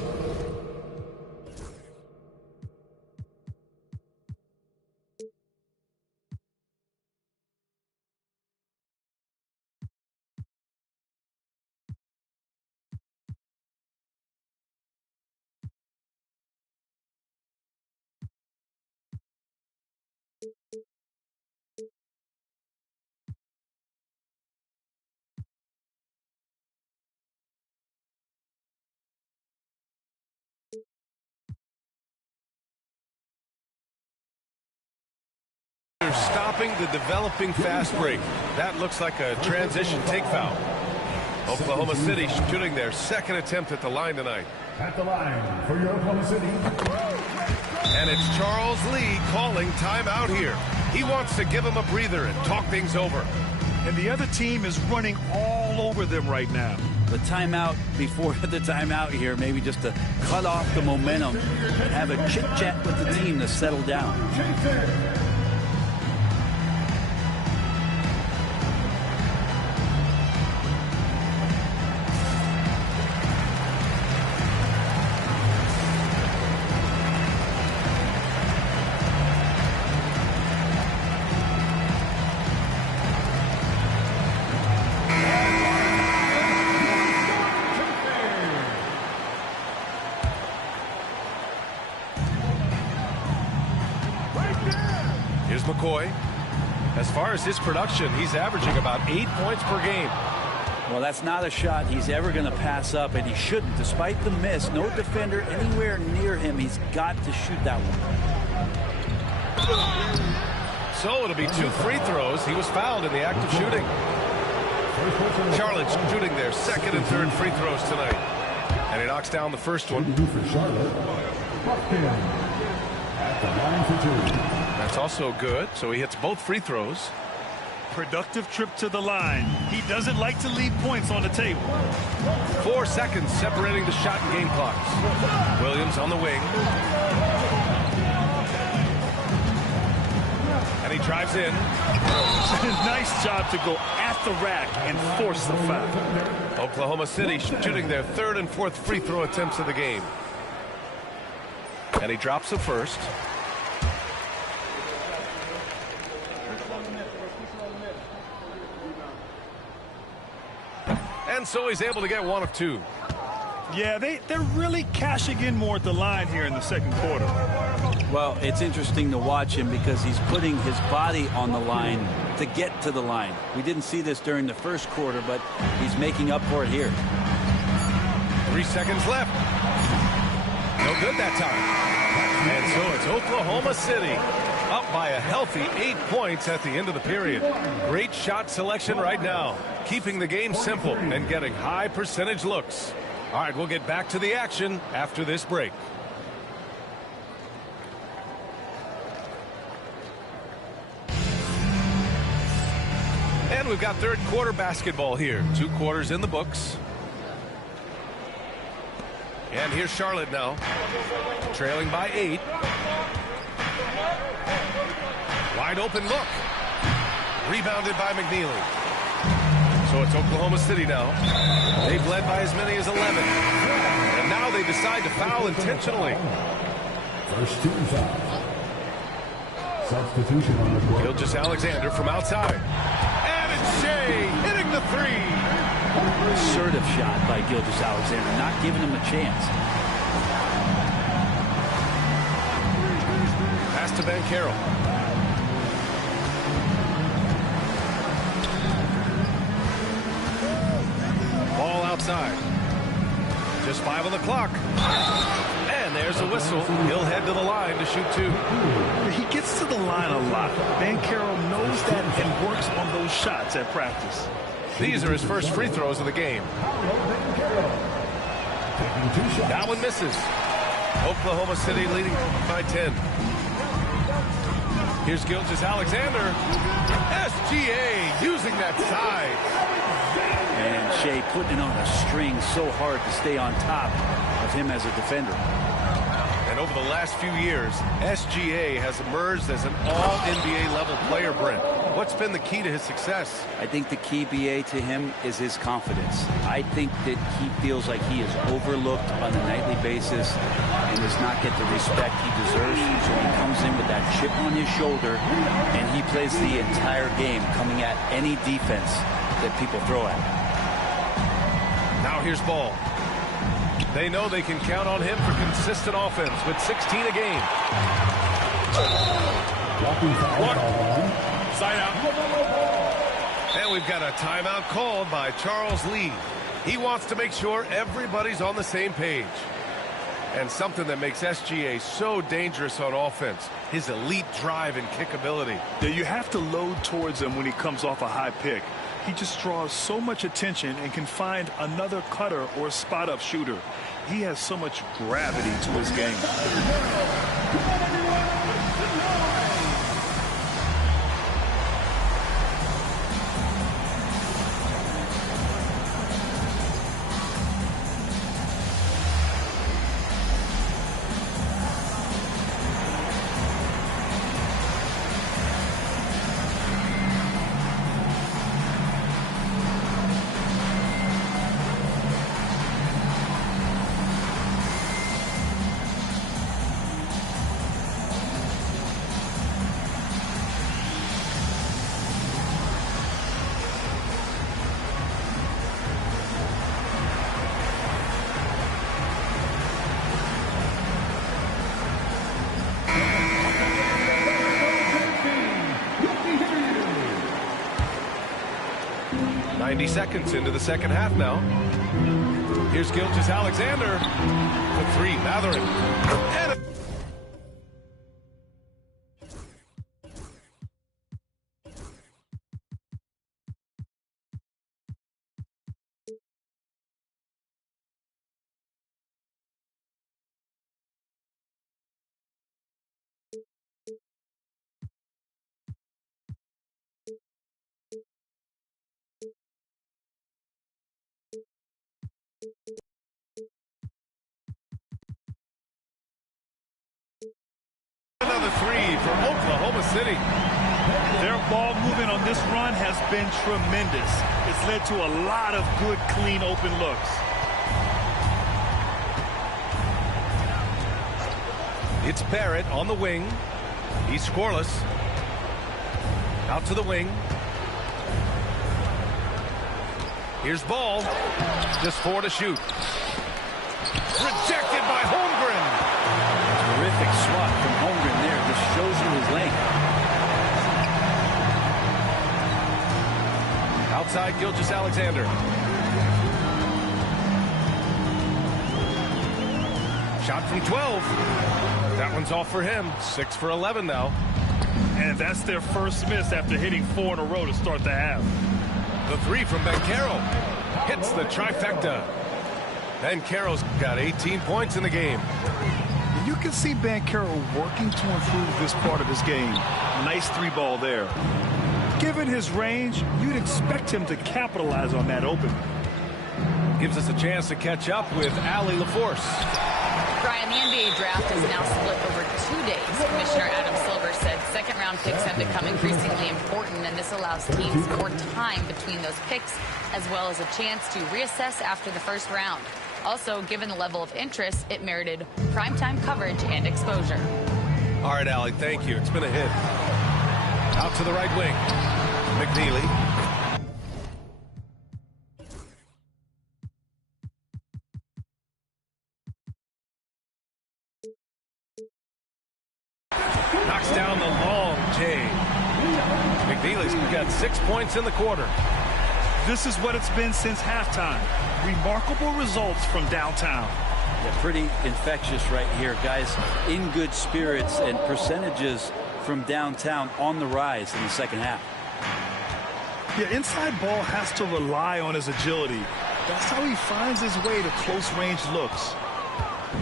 They're stopping the developing fast break. That looks like a transition take foul. Oklahoma City shooting their second attempt at the line tonight. At the line for your Oklahoma City. And it's Charles Lee calling timeout here. He wants to give them a breather and talk things over. And the other team is running all over them right now. The timeout before the timeout here, maybe just to cut off the momentum and have a chit-chat with the team to settle down. Here's McCoy. As far as his production, he's averaging about 8 points per game. Well, that's not a shot he's ever going to pass up, and he shouldn't. Despite the miss, no defender anywhere near him. He's got to shoot that one. So it'll be 2 free throws. He was fouled in the act of shooting. Charlotte's shooting their second and third free throws tonight. And he knocks down the first one. That's also good. So he hits both free throws. Productive trip to the line. He doesn't like to leave points on the table. 4 seconds separating the shot and game clocks. Williams on the wing. And he drives in. Nice job to go at the rack and force the foul. Oklahoma City shooting their third and fourth free throw attempts of the game. And he drops the first. And so he's able to get 1 of 2. Yeah, they're really cashing in more at the line here in the second quarter. Well, it's interesting to watch him because he's putting his body on the line to get to the line. We didn't see this during the first quarter, but he's making up for it here. 3 seconds left. No good that time. And so it's Oklahoma City up by a healthy 8 points at the end of the period. Great shot selection right now, keeping the game simple and getting high percentage looks. All right, we'll get back to the action after this break. And we've got third quarter basketball here. 2 quarters in the books. And here's Charlotte now, trailing by 8. Wide open look. Rebounded by McNeely. So it's Oklahoma City now. They've led by as many as 11. And now they decide to foul intentionally. First team foul. Substitution on the court. Gilgeous-Alexander from outside. And it's Shea hitting the 3. Assertive shot by Gilgeous-Alexander, not giving him a chance. Pass to Banchero. Ball outside. Just 5 on the clock. And there's a whistle. He'll head to the line to shoot 2. He gets to the line a lot. Banchero knows that and works on those shots at practice. These are his first free throws of the game. That one misses. Oklahoma City leading by 10. Here's Gilgeous-Alexander. SGA using that size. And Shea putting it on a string so hard to stay on top of him as a defender. And over the last few years, SGA has emerged as an all-NBA level player, Brent. What's been the key to his success? I think the key, BA, to him is his confidence. I think that he feels like he is overlooked on a nightly basis and does not get the respect he deserves. So he comes in with that chip on his shoulder, and he plays the entire game coming at any defense that people throw at him. Now here's Ball. They know they can count on him for consistent offense with 16 a game. Side out. And we've got a timeout called by Charles Lee. He wants to make sure everybody's on the same page. And something that makes SGA so dangerous on offense, his elite drive and kick ability. Yeah, you have to load towards him when he comes off a high pick. He just draws so much attention and can find another cutter or spot-up shooter. He has so much gravity to his game. 90 seconds into the second half now. Here's Gilgeous-Alexander. The three, Matherin. And another three for Oklahoma City. Their ball movement on this run has been tremendous. It's led to a lot of good, clean, open looks. It's Barrett on the wing. He's scoreless. Out to the wing. Here's Ball. Just 4 to shoot. Rejected by Holmgren. Terrific swat from Holmgren there. Just shows you his length. Outside Gilgeous-Alexander. Shot from 12. That one's off for him. 6 for 11 now. And that's their first miss after hitting 4 in a row to start the half. The three from Banchero hits the trifecta. Banchero's got 18 points in the game. You can see Banchero working to improve this part of his game. Nice 3-ball there. Given his range, you'd expect him to capitalize on that open. Gives us a chance to catch up with Allie LaForce. Brian, the NBA draft is now split over 2 days. Commissioner Adam Silver said second-round picks have become increasingly important, and this allows teams more time between those picks, as well as a chance to reassess after the first round. Also, given the level of interest, it merited primetime coverage and exposure. All right, Allie, thank you. It's been a hit. Out to the right wing. McNeely. Knocks down the long J. McNeely's got 6 points in the quarter. This is what it's been since halftime. Remarkable results from downtown. Yeah, pretty infectious right here, guys. In good spirits, and percentages from downtown on the rise in the second half. Yeah, inside Ball has to rely on his agility. That's how he finds his way to close-range looks.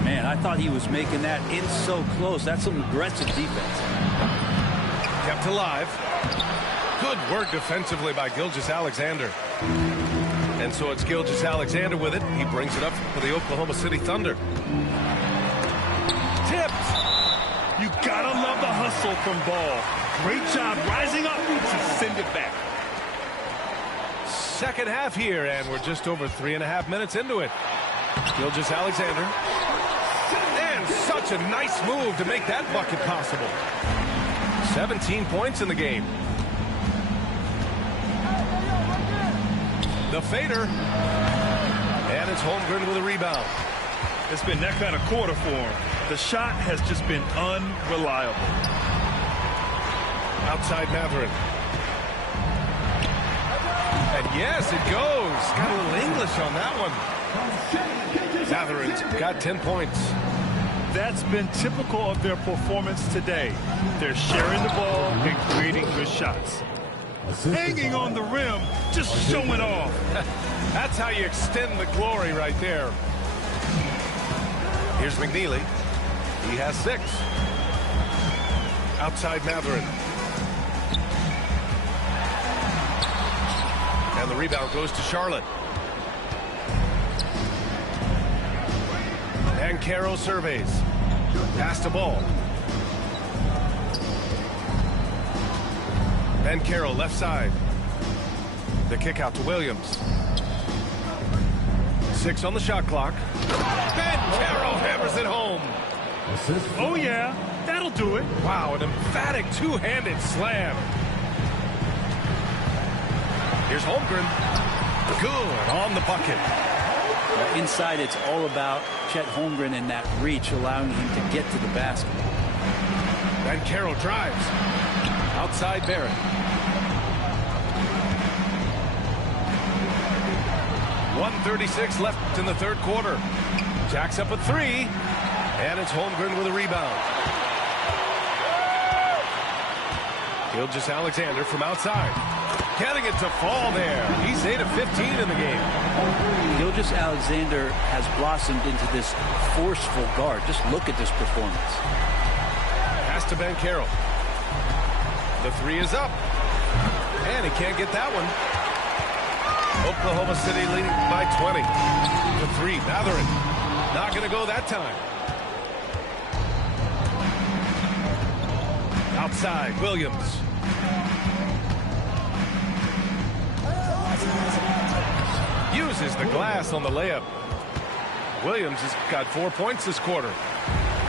Man, I thought he was making that in so close. That's some aggressive defense. Kept alive. Good work defensively by Gilgeous-Alexander. And so it's Gilgeous-Alexander with it. He brings it up for the Oklahoma City Thunder. Tipped. You gotta love the hustle from Ball. Great job rising up to send it back. Second half here, and we're just over 3.5 minutes into it. Gilgeous-Alexander. And such a nice move to make that bucket possible. 17 points in the game. The fader. And it's Holmgren with a rebound. It's been that kind of quarter for him. The shot has just been unreliable. Outside Matherin. And yes, it goes. Got a little English on that one. Matherin's got 10 points. That's been typical of their performance today. They're sharing the ball and creating good shots. Hanging on the rim, just showing off. That's how you extend the glory right there. Here's McNeely. He has 6. Outside Matherin. And the rebound goes to Charlotte. Banchero surveys. Pass to Ball. Banchero left side. The kick out to Williams. 6 on the shot clock. Banchero hammers it home. Oh yeah, that'll do it. Wow, an emphatic two-handed slam. Here's Holmgren. Good on the bucket. Inside, it's all about Chet Holmgren and that reach, allowing him to get to the basket. Banchero drives. Outside Barrett. 1:36 left in the third quarter. Jacks up a three, and it's Holmgren with a rebound. Gilgeous-Alexander from outside. Getting it to fall there. He's 8 of 15 in the game. Gilgeous-Alexander has blossomed into this forceful guard. Just look at this performance. Pass to Ben Carroll. The three is up. And he can't get that one. Oklahoma City leading by 20. The three, Mathurin. Not going to go that time. Outside, Williams. Uses the glass on the layup. Williams has got 4 points this quarter.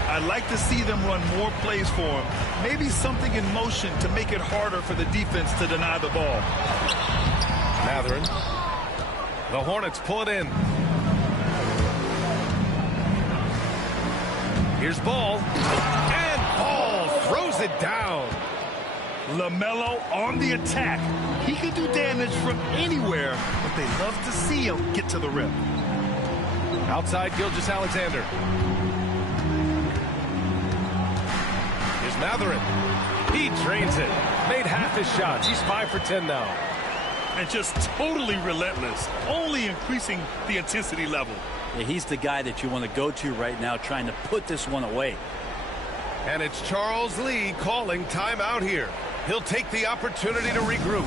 I'd like to see them run more plays for him. Maybe something in motion to make it harder for the defense to deny the ball. Mathurin. The Hornets pull it in. Here's Ball. And Ball throws it down. LaMelo on the attack. He can do damage from anywhere, but they love to see him get to the rim. Outside, Gilgeous-Alexander. Here's Mathurin. He drains it. Made half his shots. He's 5 for 10 now. And just totally relentless, only increasing the intensity level. Yeah, he's the guy that you want to go to right now, trying to put this one away. And it's Charles Lee calling timeout here. He'll take the opportunity to regroup.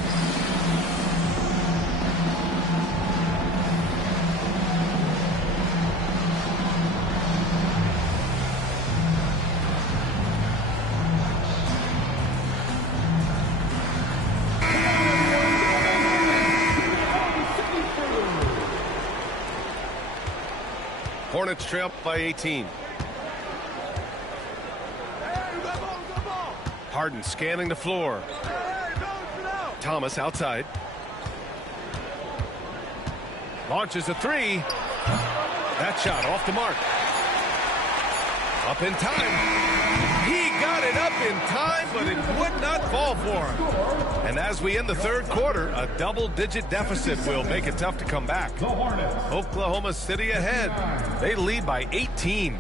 Hornets trail by 18. Harden scanning the floor. Thomas outside. Launches a three. That shot off the mark. Up in time. He got it up in time, but it would not fall for him. And as we end the third quarter, a double-digit deficit will make it tough to come back. Oklahoma City ahead. They lead by 18.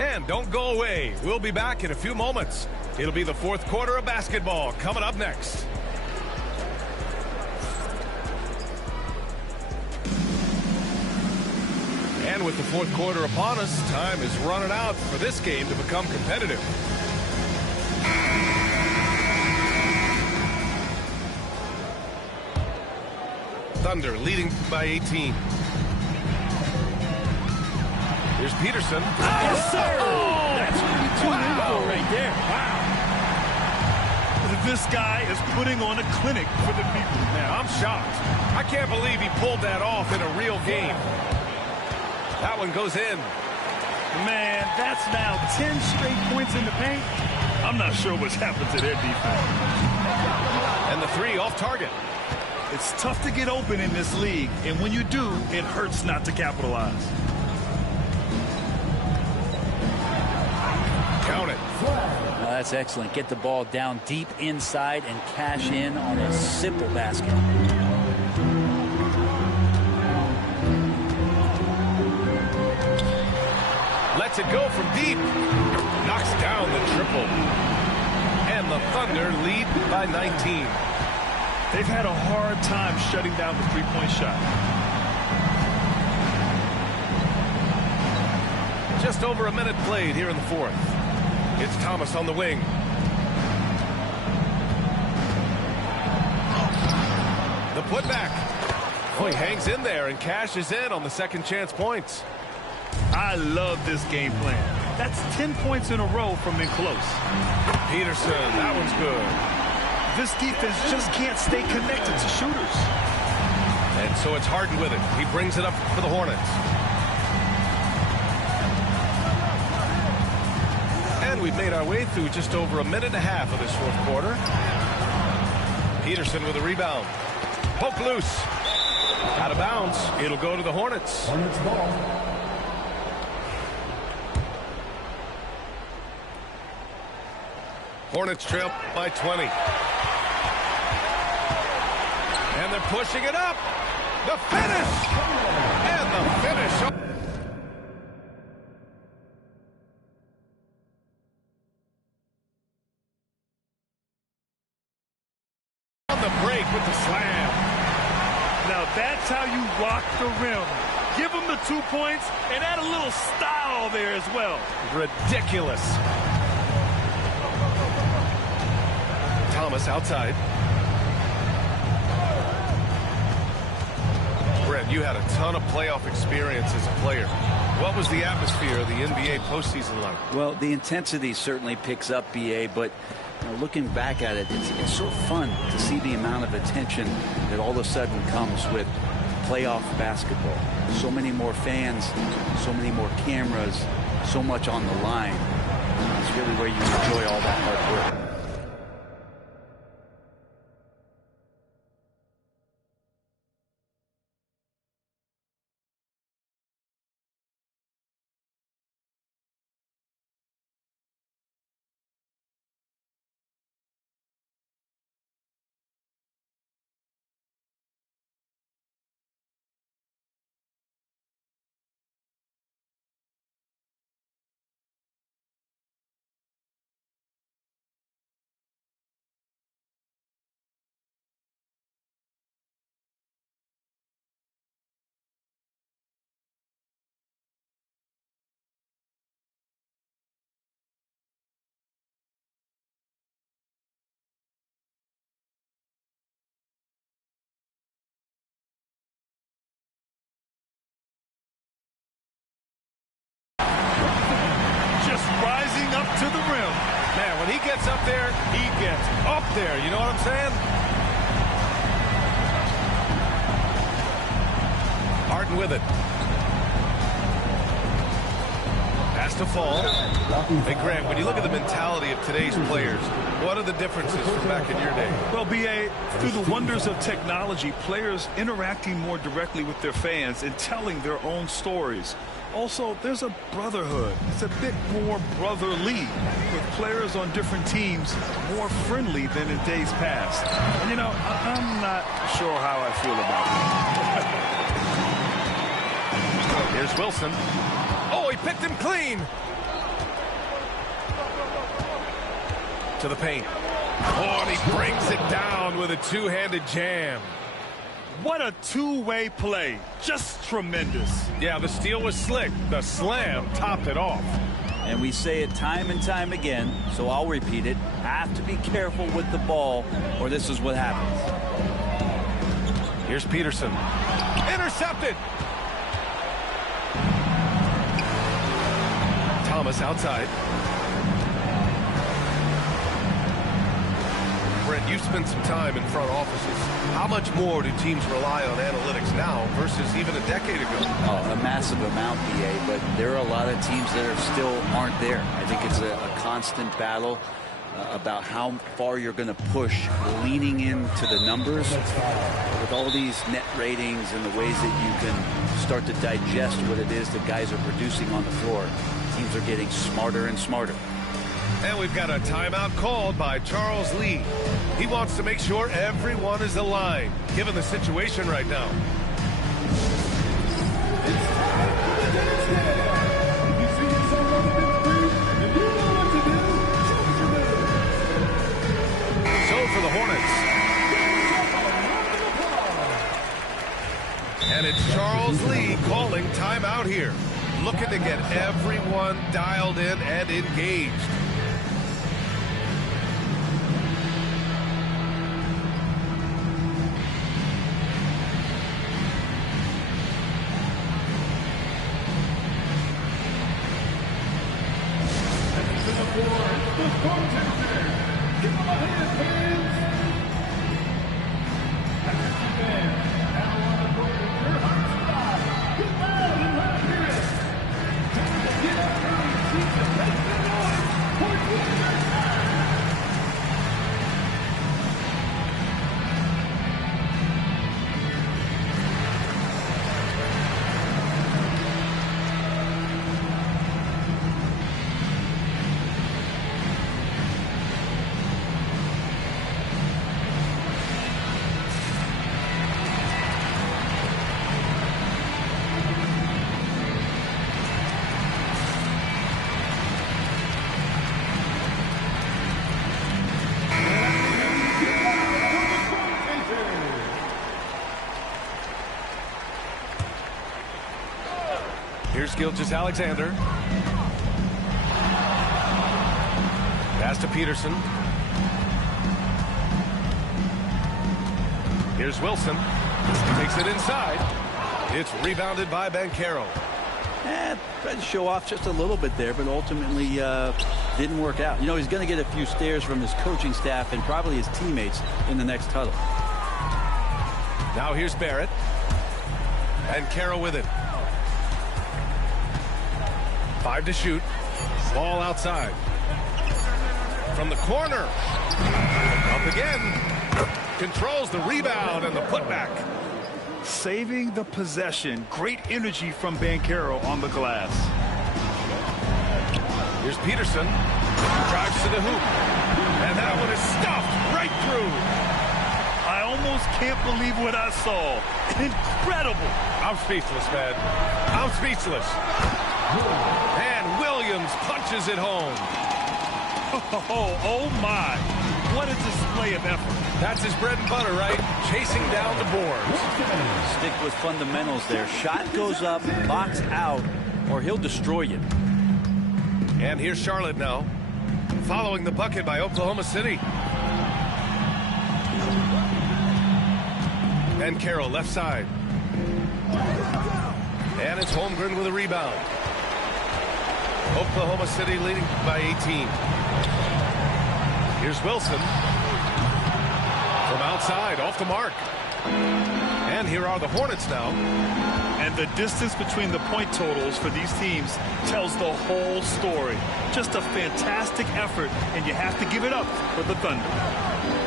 And don't go away. We'll be back in a few moments. It'll be the fourth quarter of basketball coming up next. And with the fourth quarter upon us, time is running out for this game to become competitive. Thunder leading by 18. Here's Peterson. Yes, sir! That's what you tune in for right there. Wow. This guy is putting on a clinic for the people. Man, I'm shocked. I can't believe he pulled that off in a real game. That one goes in. Man, that's now 10 straight points in the paint. I'm not sure what's happened to their defense. And the three off target. It's tough to get open in this league, and when you do, it hurts not to capitalize. Count it. That's excellent. Get the ball down deep inside and cash in on a simple basket. Lets it go from deep. Knocks down the triple. And the Thunder lead by 19. They've had a hard time shutting down the three-point shot. Just over a minute played here in the fourth. It's Thomas on the wing. The putback. Oh, he hangs in there and cashes in on the second chance points. I love this game plan. That's 10 points in a row from being close. Peterson, that one's good. This defense just can't stay connected to shooters. And so it's Harden with it. He brings it up for the Hornets. And we've made our way through just over a minute and a half of this fourth quarter. Peterson with a rebound. Poke loose. Out of bounds. It'll go to the Hornets. Hornets ball. Hornets trail by 20. And they're pushing it up. The finish. the rim. Give them the 2 points and add a little style there as well. Ridiculous. Thomas outside. Brent, you had a ton of playoff experience as a player. What was the atmosphere of the NBA postseason like? Well, the intensity certainly picks up, BA, but looking back at it, it's so fun to see the amount of attention that all of a sudden comes with playoff basketball. So many more fans, so many more cameras, so much on the line. It's really where you enjoy all that hard work. To the rim. Man, when he gets up there, he gets up there. You know what I'm saying? Harden with it. Has to fall. Hey, Grant, when you look at the mentality of today's players, what are the differences from back in your day? Well, B.A., through the wonders of technology, players interacting more directly with their fans and telling their own stories. Also, there's a brotherhood. It's a bit more brotherly, with players on different teams more friendly than in days past. And, I'm not sure how I feel about it. Here's Wilson. Oh, he picked him clean. To the paint. Oh, and he brings it down with a two-handed jam. What a two-way play. Just tremendous. Yeah, the steal was slick. The slam topped it off. And we say it time and time again, so I'll repeat it. Have to be careful with the ball, or this is what happens. Here's Peterson. Intercepted. Thomas outside. Brent, you've spent some time in front offices. How much more do teams rely on analytics now versus even a decade ago? Oh, a massive amount, BA, but there are a lot of teams that aren't there. I think it's a constant battle about how far you're going to push, leaning into the numbers with all these net ratings and the ways that you can start to digest what it is that guys are producing on the floor. Teams are getting smarter and smarter. And we've got a timeout called by Charles Lee. He wants to make sure everyone is aligned, given the situation right now. So for the Hornets. And it's Charles Lee calling timeout here. Looking to get everyone dialed in and engaged. Here's Gilgeous-Alexander. Pass to Peterson. Here's Wilson. Takes it inside. It's rebounded by Banchero. Tried to show off just a little bit there, but ultimately didn't work out. You know, he's going to get a few stares from his coaching staff and probably his teammates in the next huddle. Now here's Barrett. And Carroll with it. 5 to shoot. Ball outside. From the corner. Up again. Controls the rebound and the putback. Saving the possession. Great energy from Banchero on the glass. Here's Peterson. Drives to the hoop. And that one is stuffed right through. I almost can't believe what I saw. Incredible. I'm speechless, man. I'm speechless. And Williams punches it home. Oh my. What a display of effort. That's his bread and butter, right? Chasing down the boards. Stick with fundamentals there. Shot goes up, box out, or he'll destroy you. And here's Charlotte now. Following the bucket by Oklahoma City. And Carroll left side. And it's Holmgren with a rebound. Oklahoma City leading by 18. Here's Wilson. From outside, off the mark. And here are the Hornets now. And the distance between the point totals for these teams tells the whole story. Just a fantastic effort, and you have to give it up for the Thunder.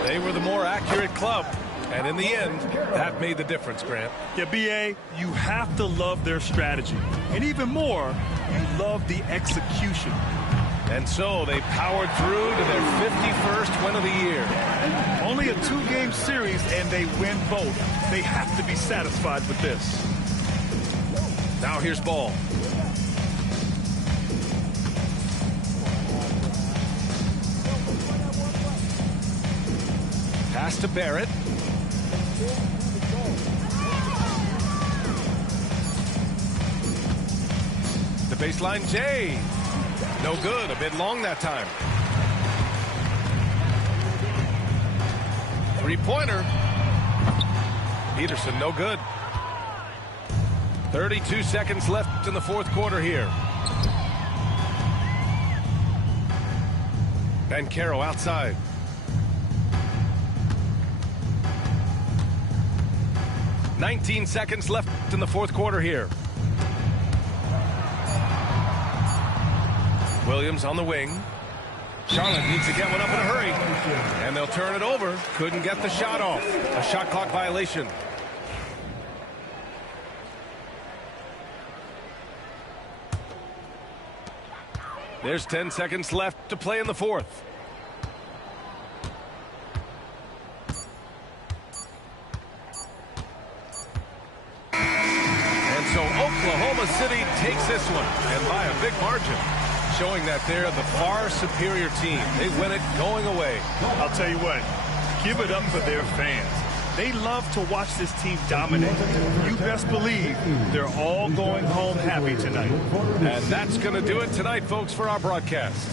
They were the more accurate club. And in the end, that made the difference, Grant. Yeah, B.A., you have to love their strategy. And even more, you love the execution. And so they powered through to their 51st win of the year. Only a 2-game series, and they win both. They have to be satisfied with this. Now here's Ball. Pass to Barrett. The baseline, Jay. No good. A bit long that time. Three-pointer. Peterson, no good. 32 seconds left in the fourth quarter here. Banchero outside. $19 seconds left in the fourth quarter here. Williams on the wing. Charlotte needs to get one up in a hurry. And they'll turn it over. Couldn't get the shot off. A shot clock violation. There's 10 seconds left to play in the fourth. And so Oklahoma City takes this one, and by a big margin, showing that they're the far superior team. They win it going away. I'll tell you what, give it up for their fans. They love to watch this team dominate. You best believe they're all going home happy tonight. And that's going to do it tonight, folks, for our broadcast.